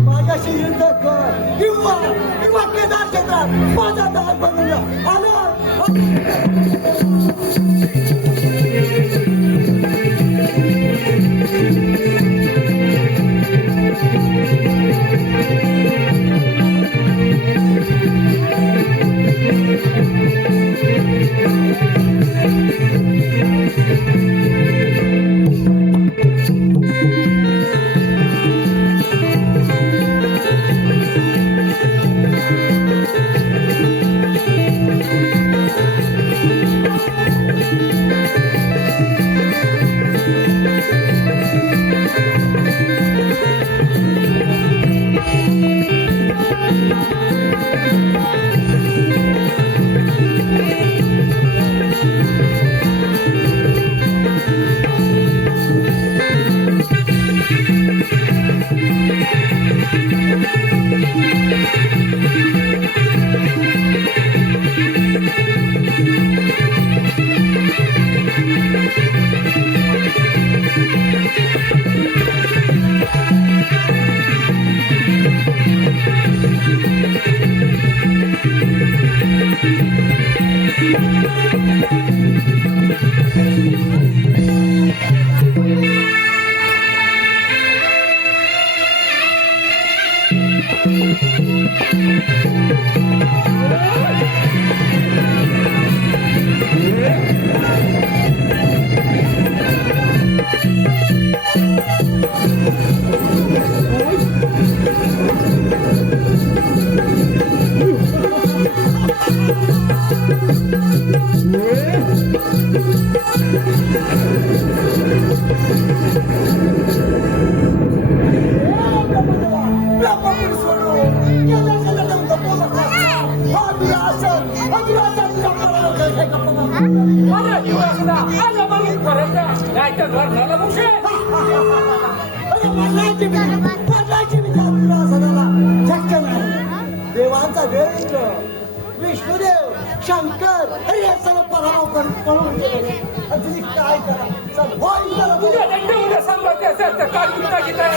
माझ्याशी युद्ध कर किंवा केदार क्षेत्रात माझा दार बनून आलो. देवांचा देवेंद्र विष्णुदेव शंकर अरे हे सर्व पराभव करून पळून गेले. तुम्ही काय करा चल उद्या सांभाळते असेल तर काय चिंता घेताय.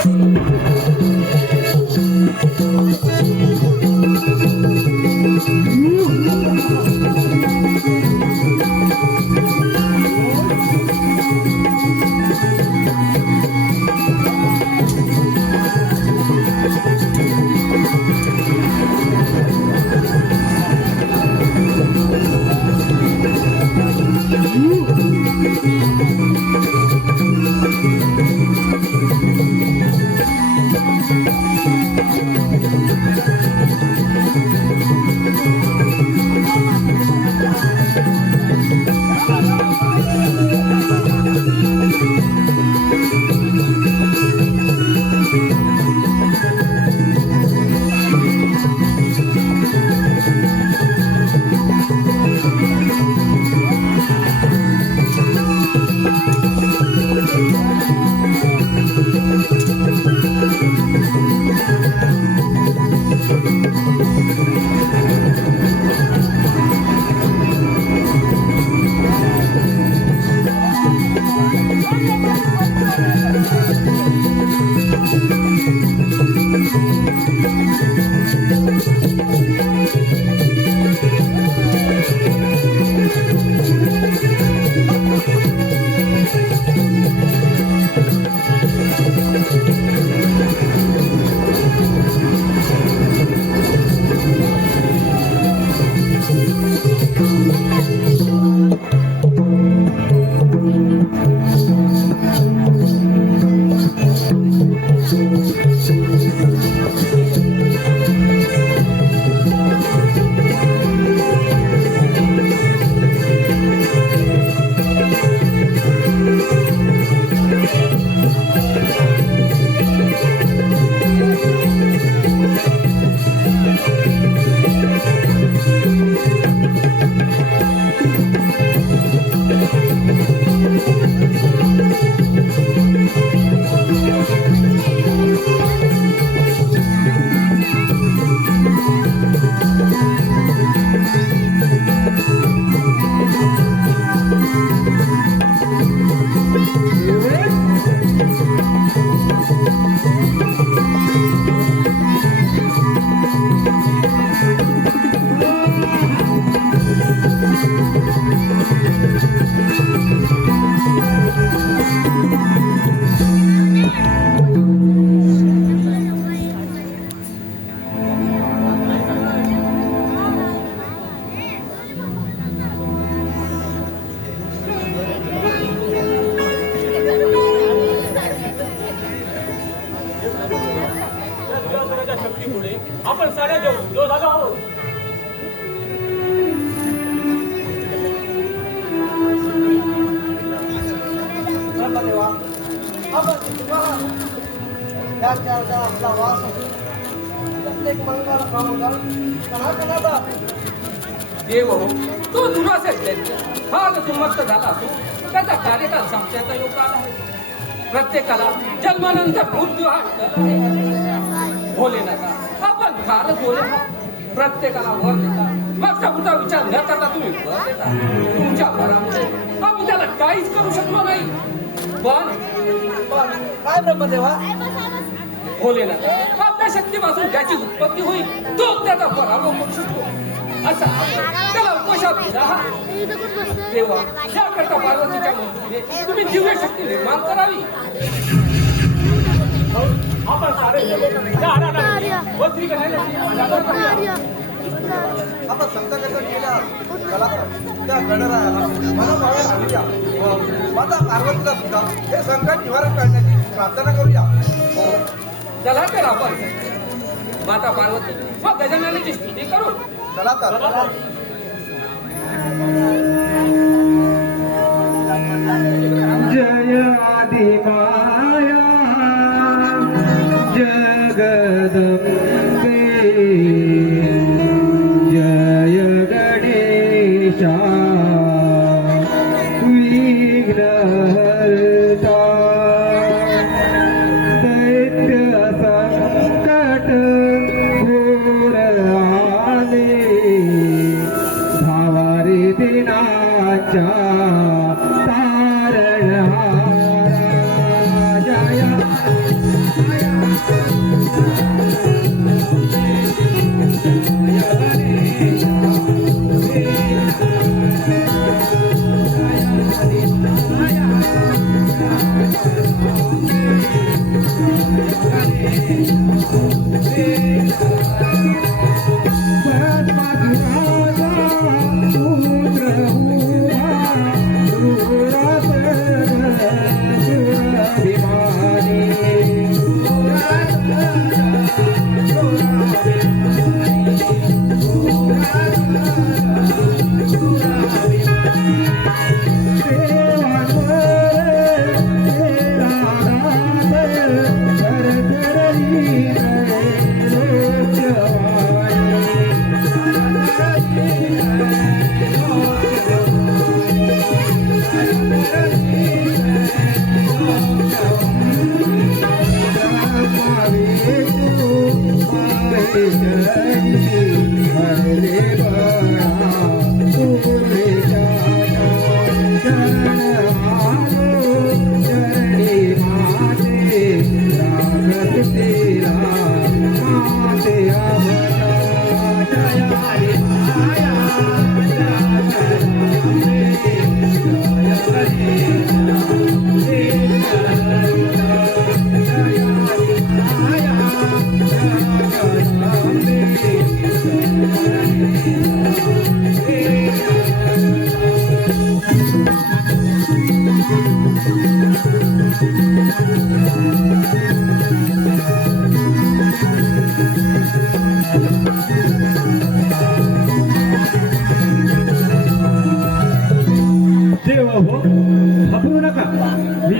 चरणाचा आपला वास असून प्रत्येक मंगल कामगार कणाकणाचा देव हो तो दुरासेच दैत्य हा जो सुमस्त झाला असो त्याचा कार्यकाळ संपण्याचा योग आला आहे. प्रत्येकाला जन्मानंतर मृत्यू हा ठरला आहे. भोलेनाथा आपण फारच भोले आहात. प्रत्येकाला वर देता मागचा पुढचा विचार न करता तुम्ही वर देता. तुमच्या वरामुळे आम्ही त्याला काहीच करू शकलो नाही. पण काय ब्रह्मदेवा भोलेनाथ आपल्या शक्तीपासून ज्याची उत्पत्ती होईल तो त्याचा पराभव करू शकतो. असा आपण त्याला उपशाप दिला आहात. तेव्हा त्याकरता पार्वतीच्या मूर्तीने तुम्ही दिव्य शक्ती निर्माण करावी. आपण सारे वस्त्री आपण संत कसं केल्या चला त्या गणरायाला मला मागे आणूया व माता पार्वतीला सुद्धा हे संकट निवारण करण्याची प्रार्थना करूया. चला तर आपण माता पार्वती व गजाननाची स्तुती करू. चला तर जय आदिमाया जगदंबे जय गणेशा विघ्नहर्ता दैत्य संकट घोर आले भावारी दिनाच्या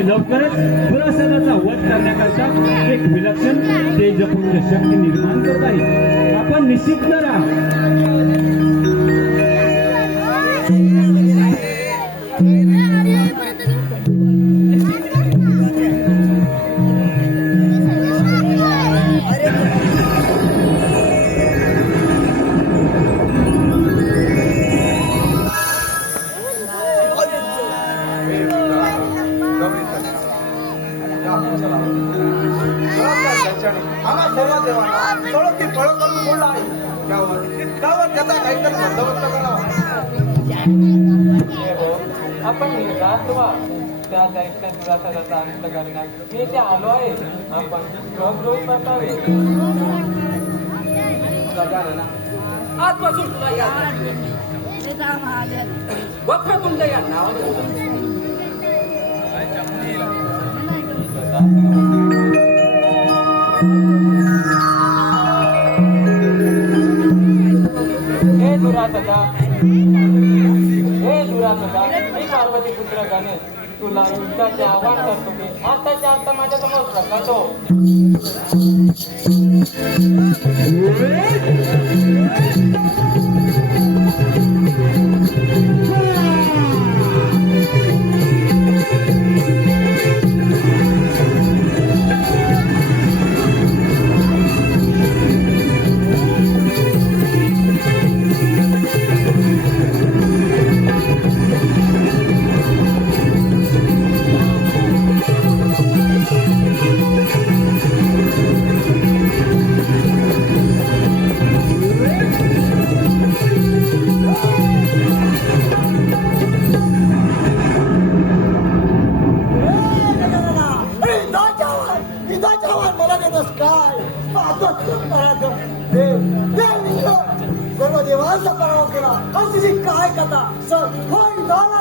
लवकरच दुरासनाचा वध करण्याकरता एक विलक्षण तेजपूर्ण शक्ती निर्माण करत आहे. आपण निश्चित राहा. आम्हा सर्व देवांना थोडं ती फळ करून बोलला आहे त्यावर त्याचा काहीतरी बंदोबस्त करावा. आपण निर्धास्त व्हा. त्या दैत्य दुराचाराचा अंत करण्यात मी इथे आलो आहे. आपण गृहद्रोही परतावे. गजानना, आजपासून तुला या वक्रतुंड या नावाने हे दुरासदा मी पार्वती पुत्र गणेश तुला युद्धाचे आव्हान करतो की आताच्या आता माझ्या समोर प्रकटो. मला देतोस काय सर्व देवांचा पराभव केला आणि तुझी काय कथा सर होय झाला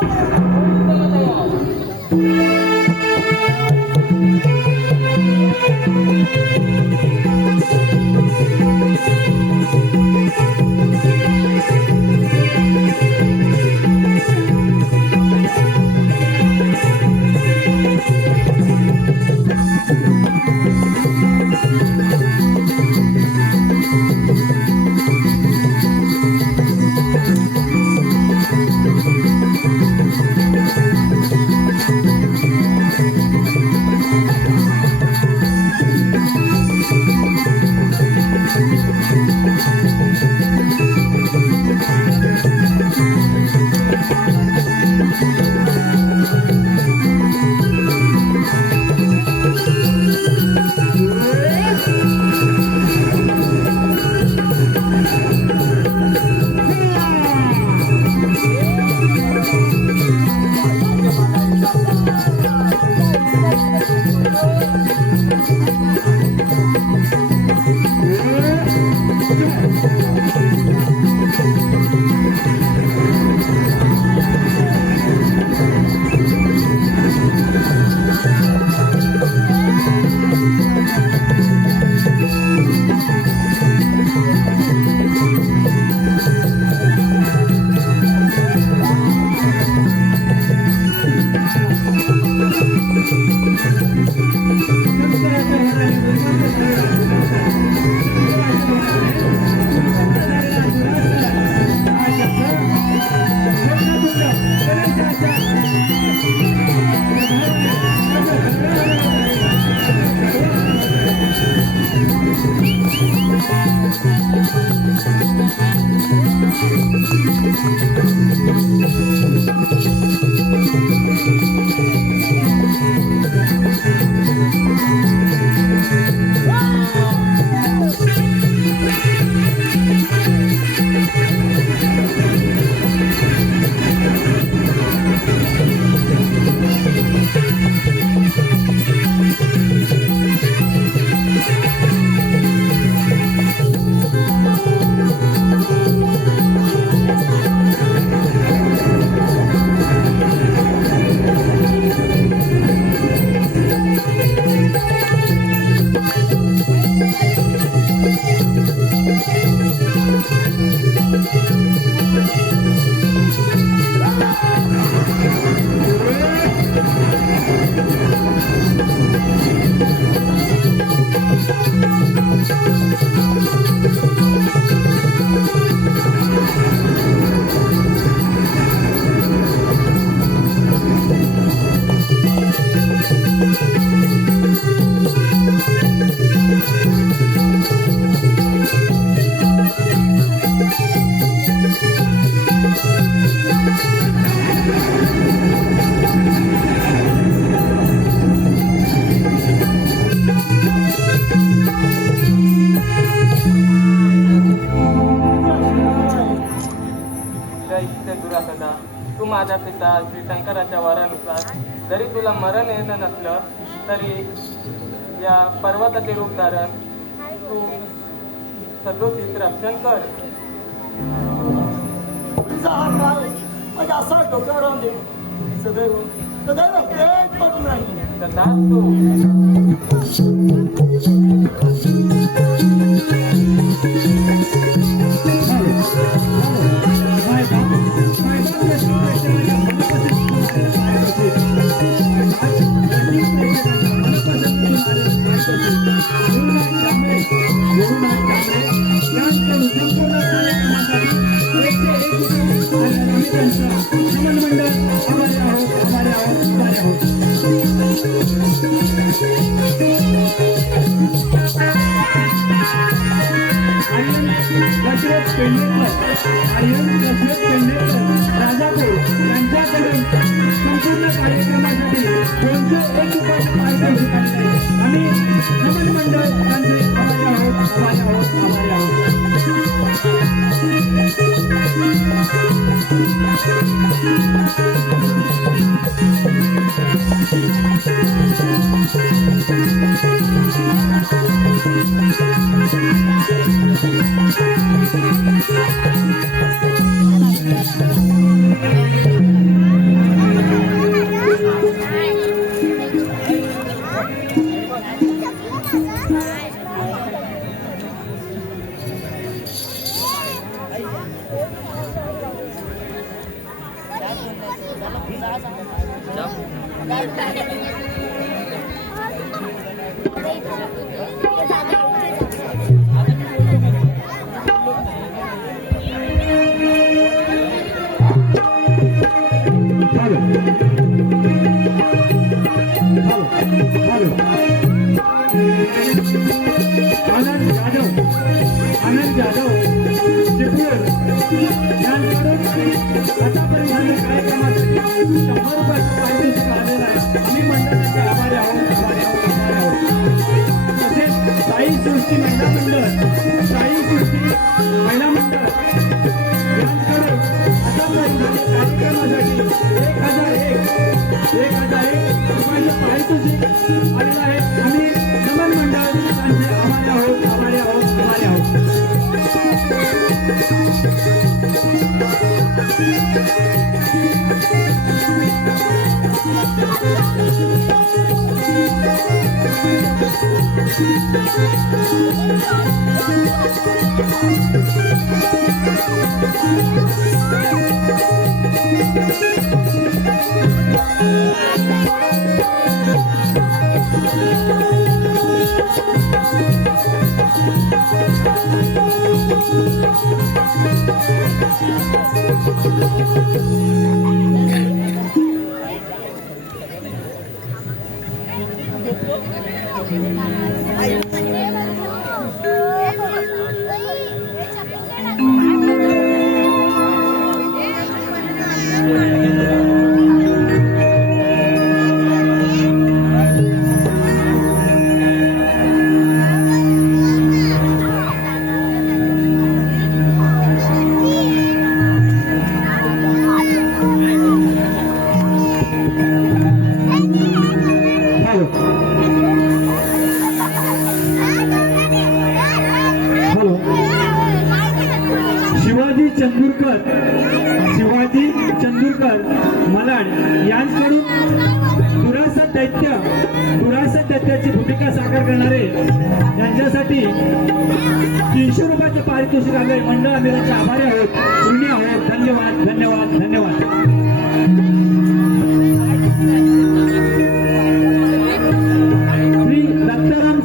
तू माझ्या पिता श्री शंकराच्या वरानुसार जरी तुला मरण येणं नसलं तरी या पर्वताचे रूप धारण तू सदोतीस रक्षण कर. तुझा हा पाय माझ्या असा डोक्यावर राहून दे. सदैव सदैव पेट पडून राहील. तथास्तु. साहेबांच्या श्रीकृष्णाच्या मनापासून एकजुटीने आणि आम्ही त्यांचा नमन मंडळ आभारी आहोत आभारी आहोत आभारी आहोत. आर्यन दशरथ पेंढेकर राजापूर यांच्याकडून संपूर्ण कार्यक्रमासाठी 201 रुपयाचे पारितोषिक आलेले आहे. आम्ही नमन मंडळ यांचे आभारी आहोत आभारी आहोत आभारी आहोत. आनंद जाधव चिपळूण यांच्याकडून आतापर्यंत झालेल्या कार्यक्रमासाठी 100 रुपयाचं पारितोषिक आलेलं आहे. आम्ही मंडळाचे आभारी आहोत आभारी आहोत आभारी आहोत. तसेच साई सृष्टी महिला मंडळ यांच्याकडून आतापर्यंत झालेल्या कार्यक्रमासाठी 1001 रुपयाचं पारितोषिक आलेलं आहे. आम्ही नमन मंडळ त्यांचे आभारी आहोत आभारी आहोत आभारी आहोत. शिवाजी चंदूरकर मलाड यांच्याकडून दुरासा दैत्याची भूमिका साकार करणारे यांच्यासाठी 300 रुपयाचे पारितोषिक आले. मंडळ आम्ही त्यांचे आभारी आहोत ऋणी आहोत. धन्यवाद धन्यवाद धन्यवाद. श्री दत्ताराम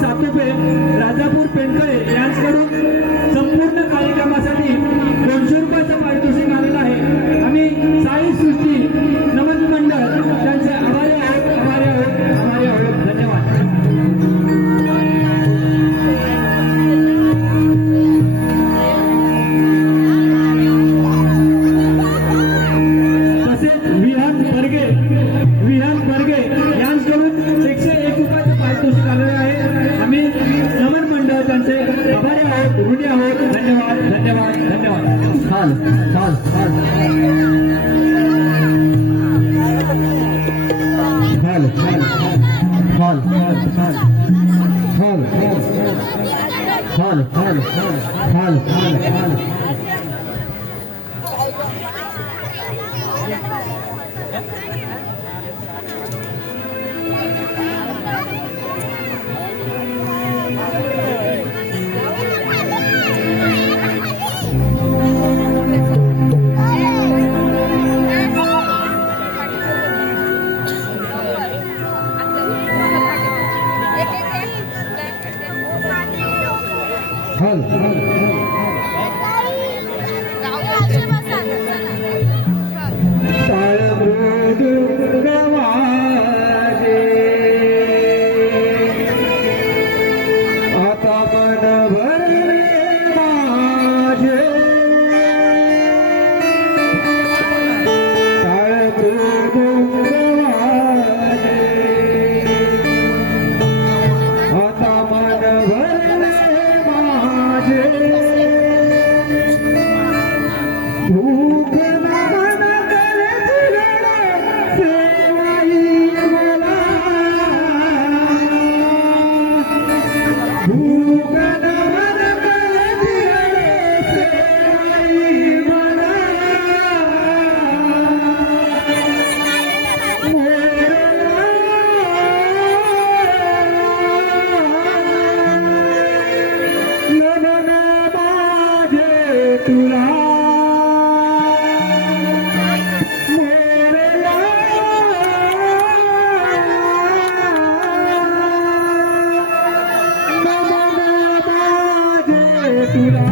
सातोपे राजापूर पेंडके यांच्याकडून संपूर्ण कार्यक्रमासाठी 200 रुपयाचं पारितोषिक आलेलं आहे. आम्ही साई सृष्टी नमन मंडळ त्यांचे आभारी आहोत आभारी आहोत आभारी आहोत. धन्यवाद. तसेच विहान बर्गे यांच्याकडून 101 रुपयाचं पारितोषिक आलेलं आहे. आम्ही नमन मंडळ त्यांचे आभारी आहोत ऋणी आहोत. धन्यवाद धन्यवाद धन्यवाद. चाल चाल चाल चाल चाल चाल चाल चाल चाल चाल चाल तुला मोरया नमन माझे तुला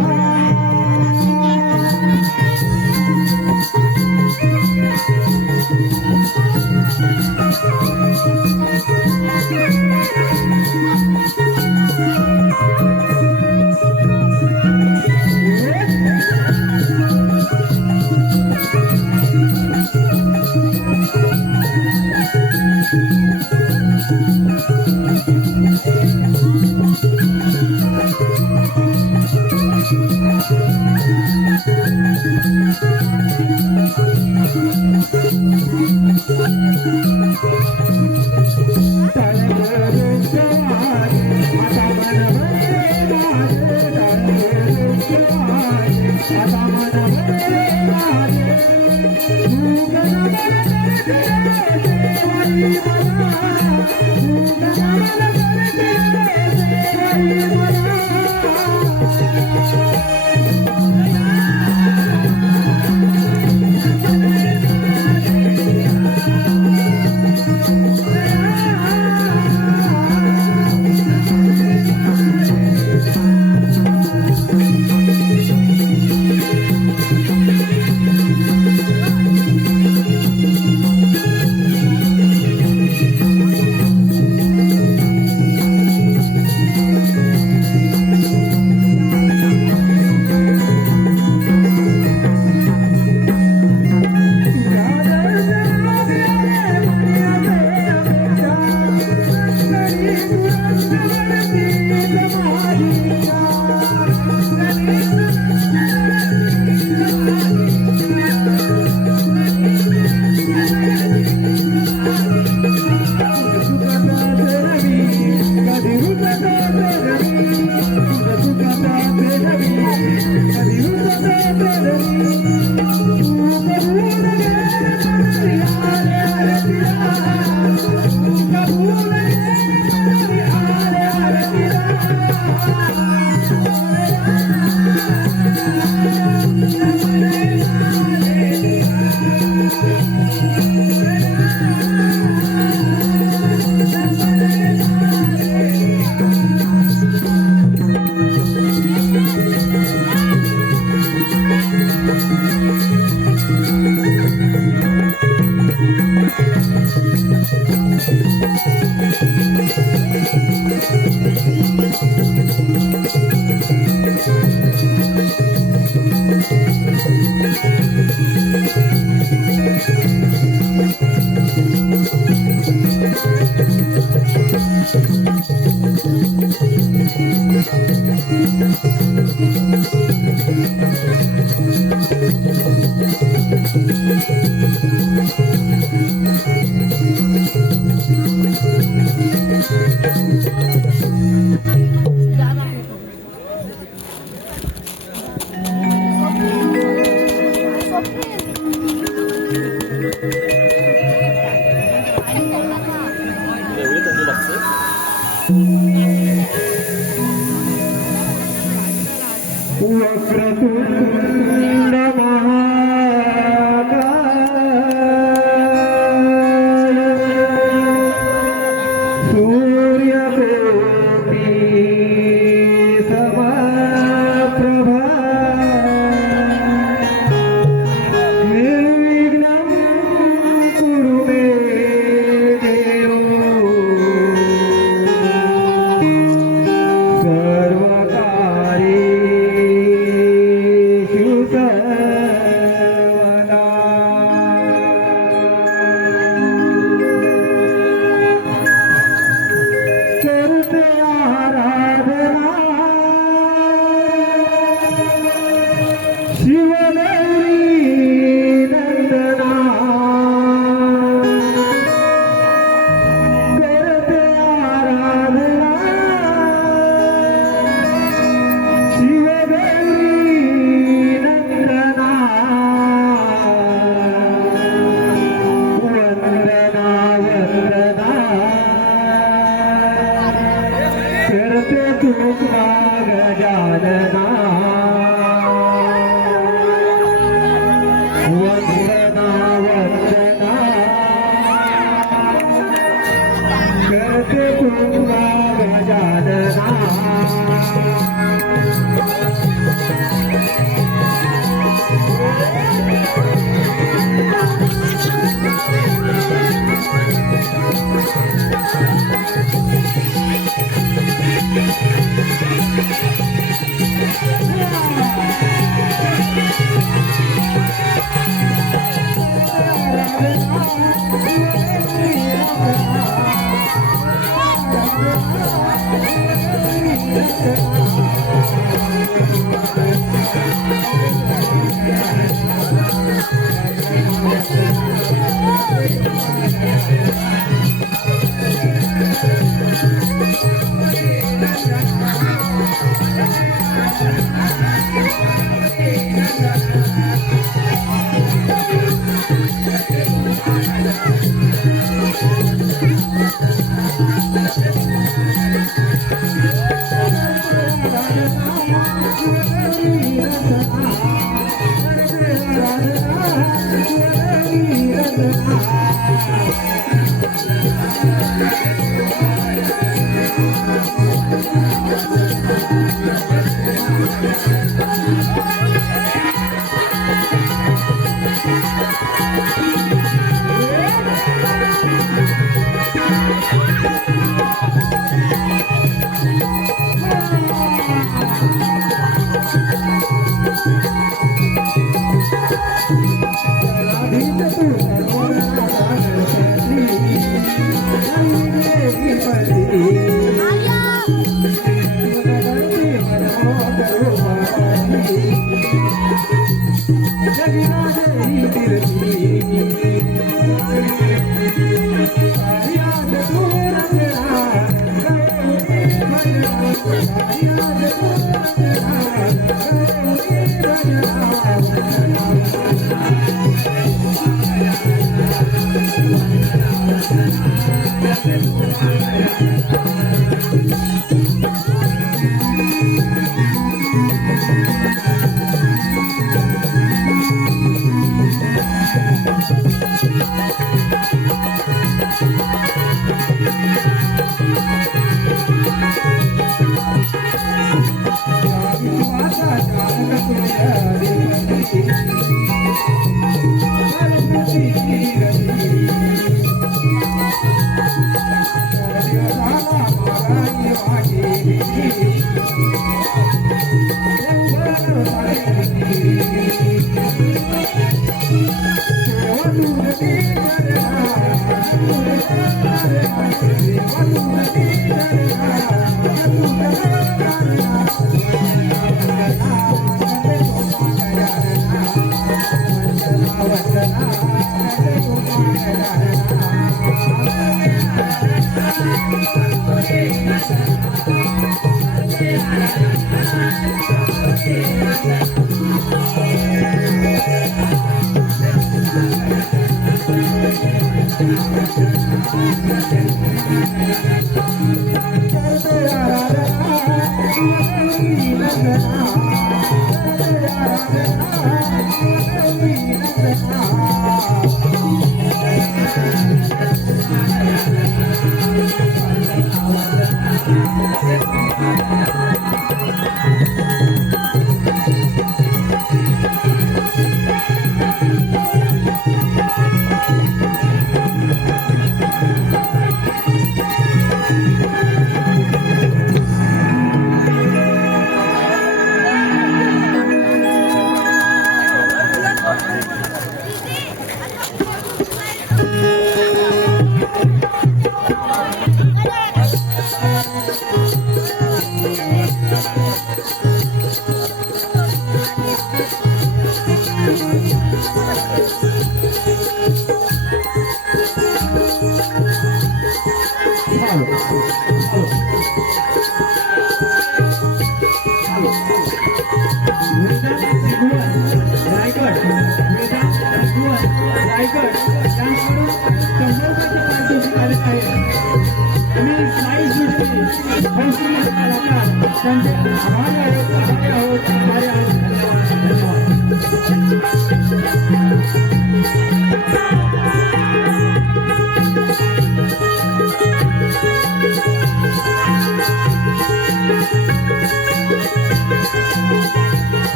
वक्रतुंड महाकाय सूर्यकोटि समप्रभा निर्विघ्नं कुरु मे देव सर्वकार्येषु सर्वदा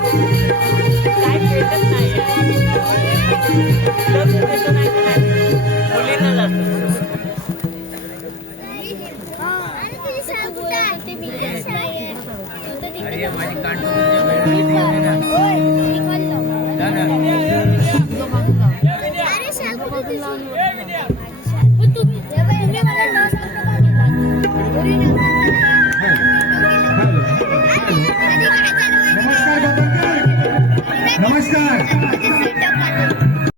काय भेटत नाही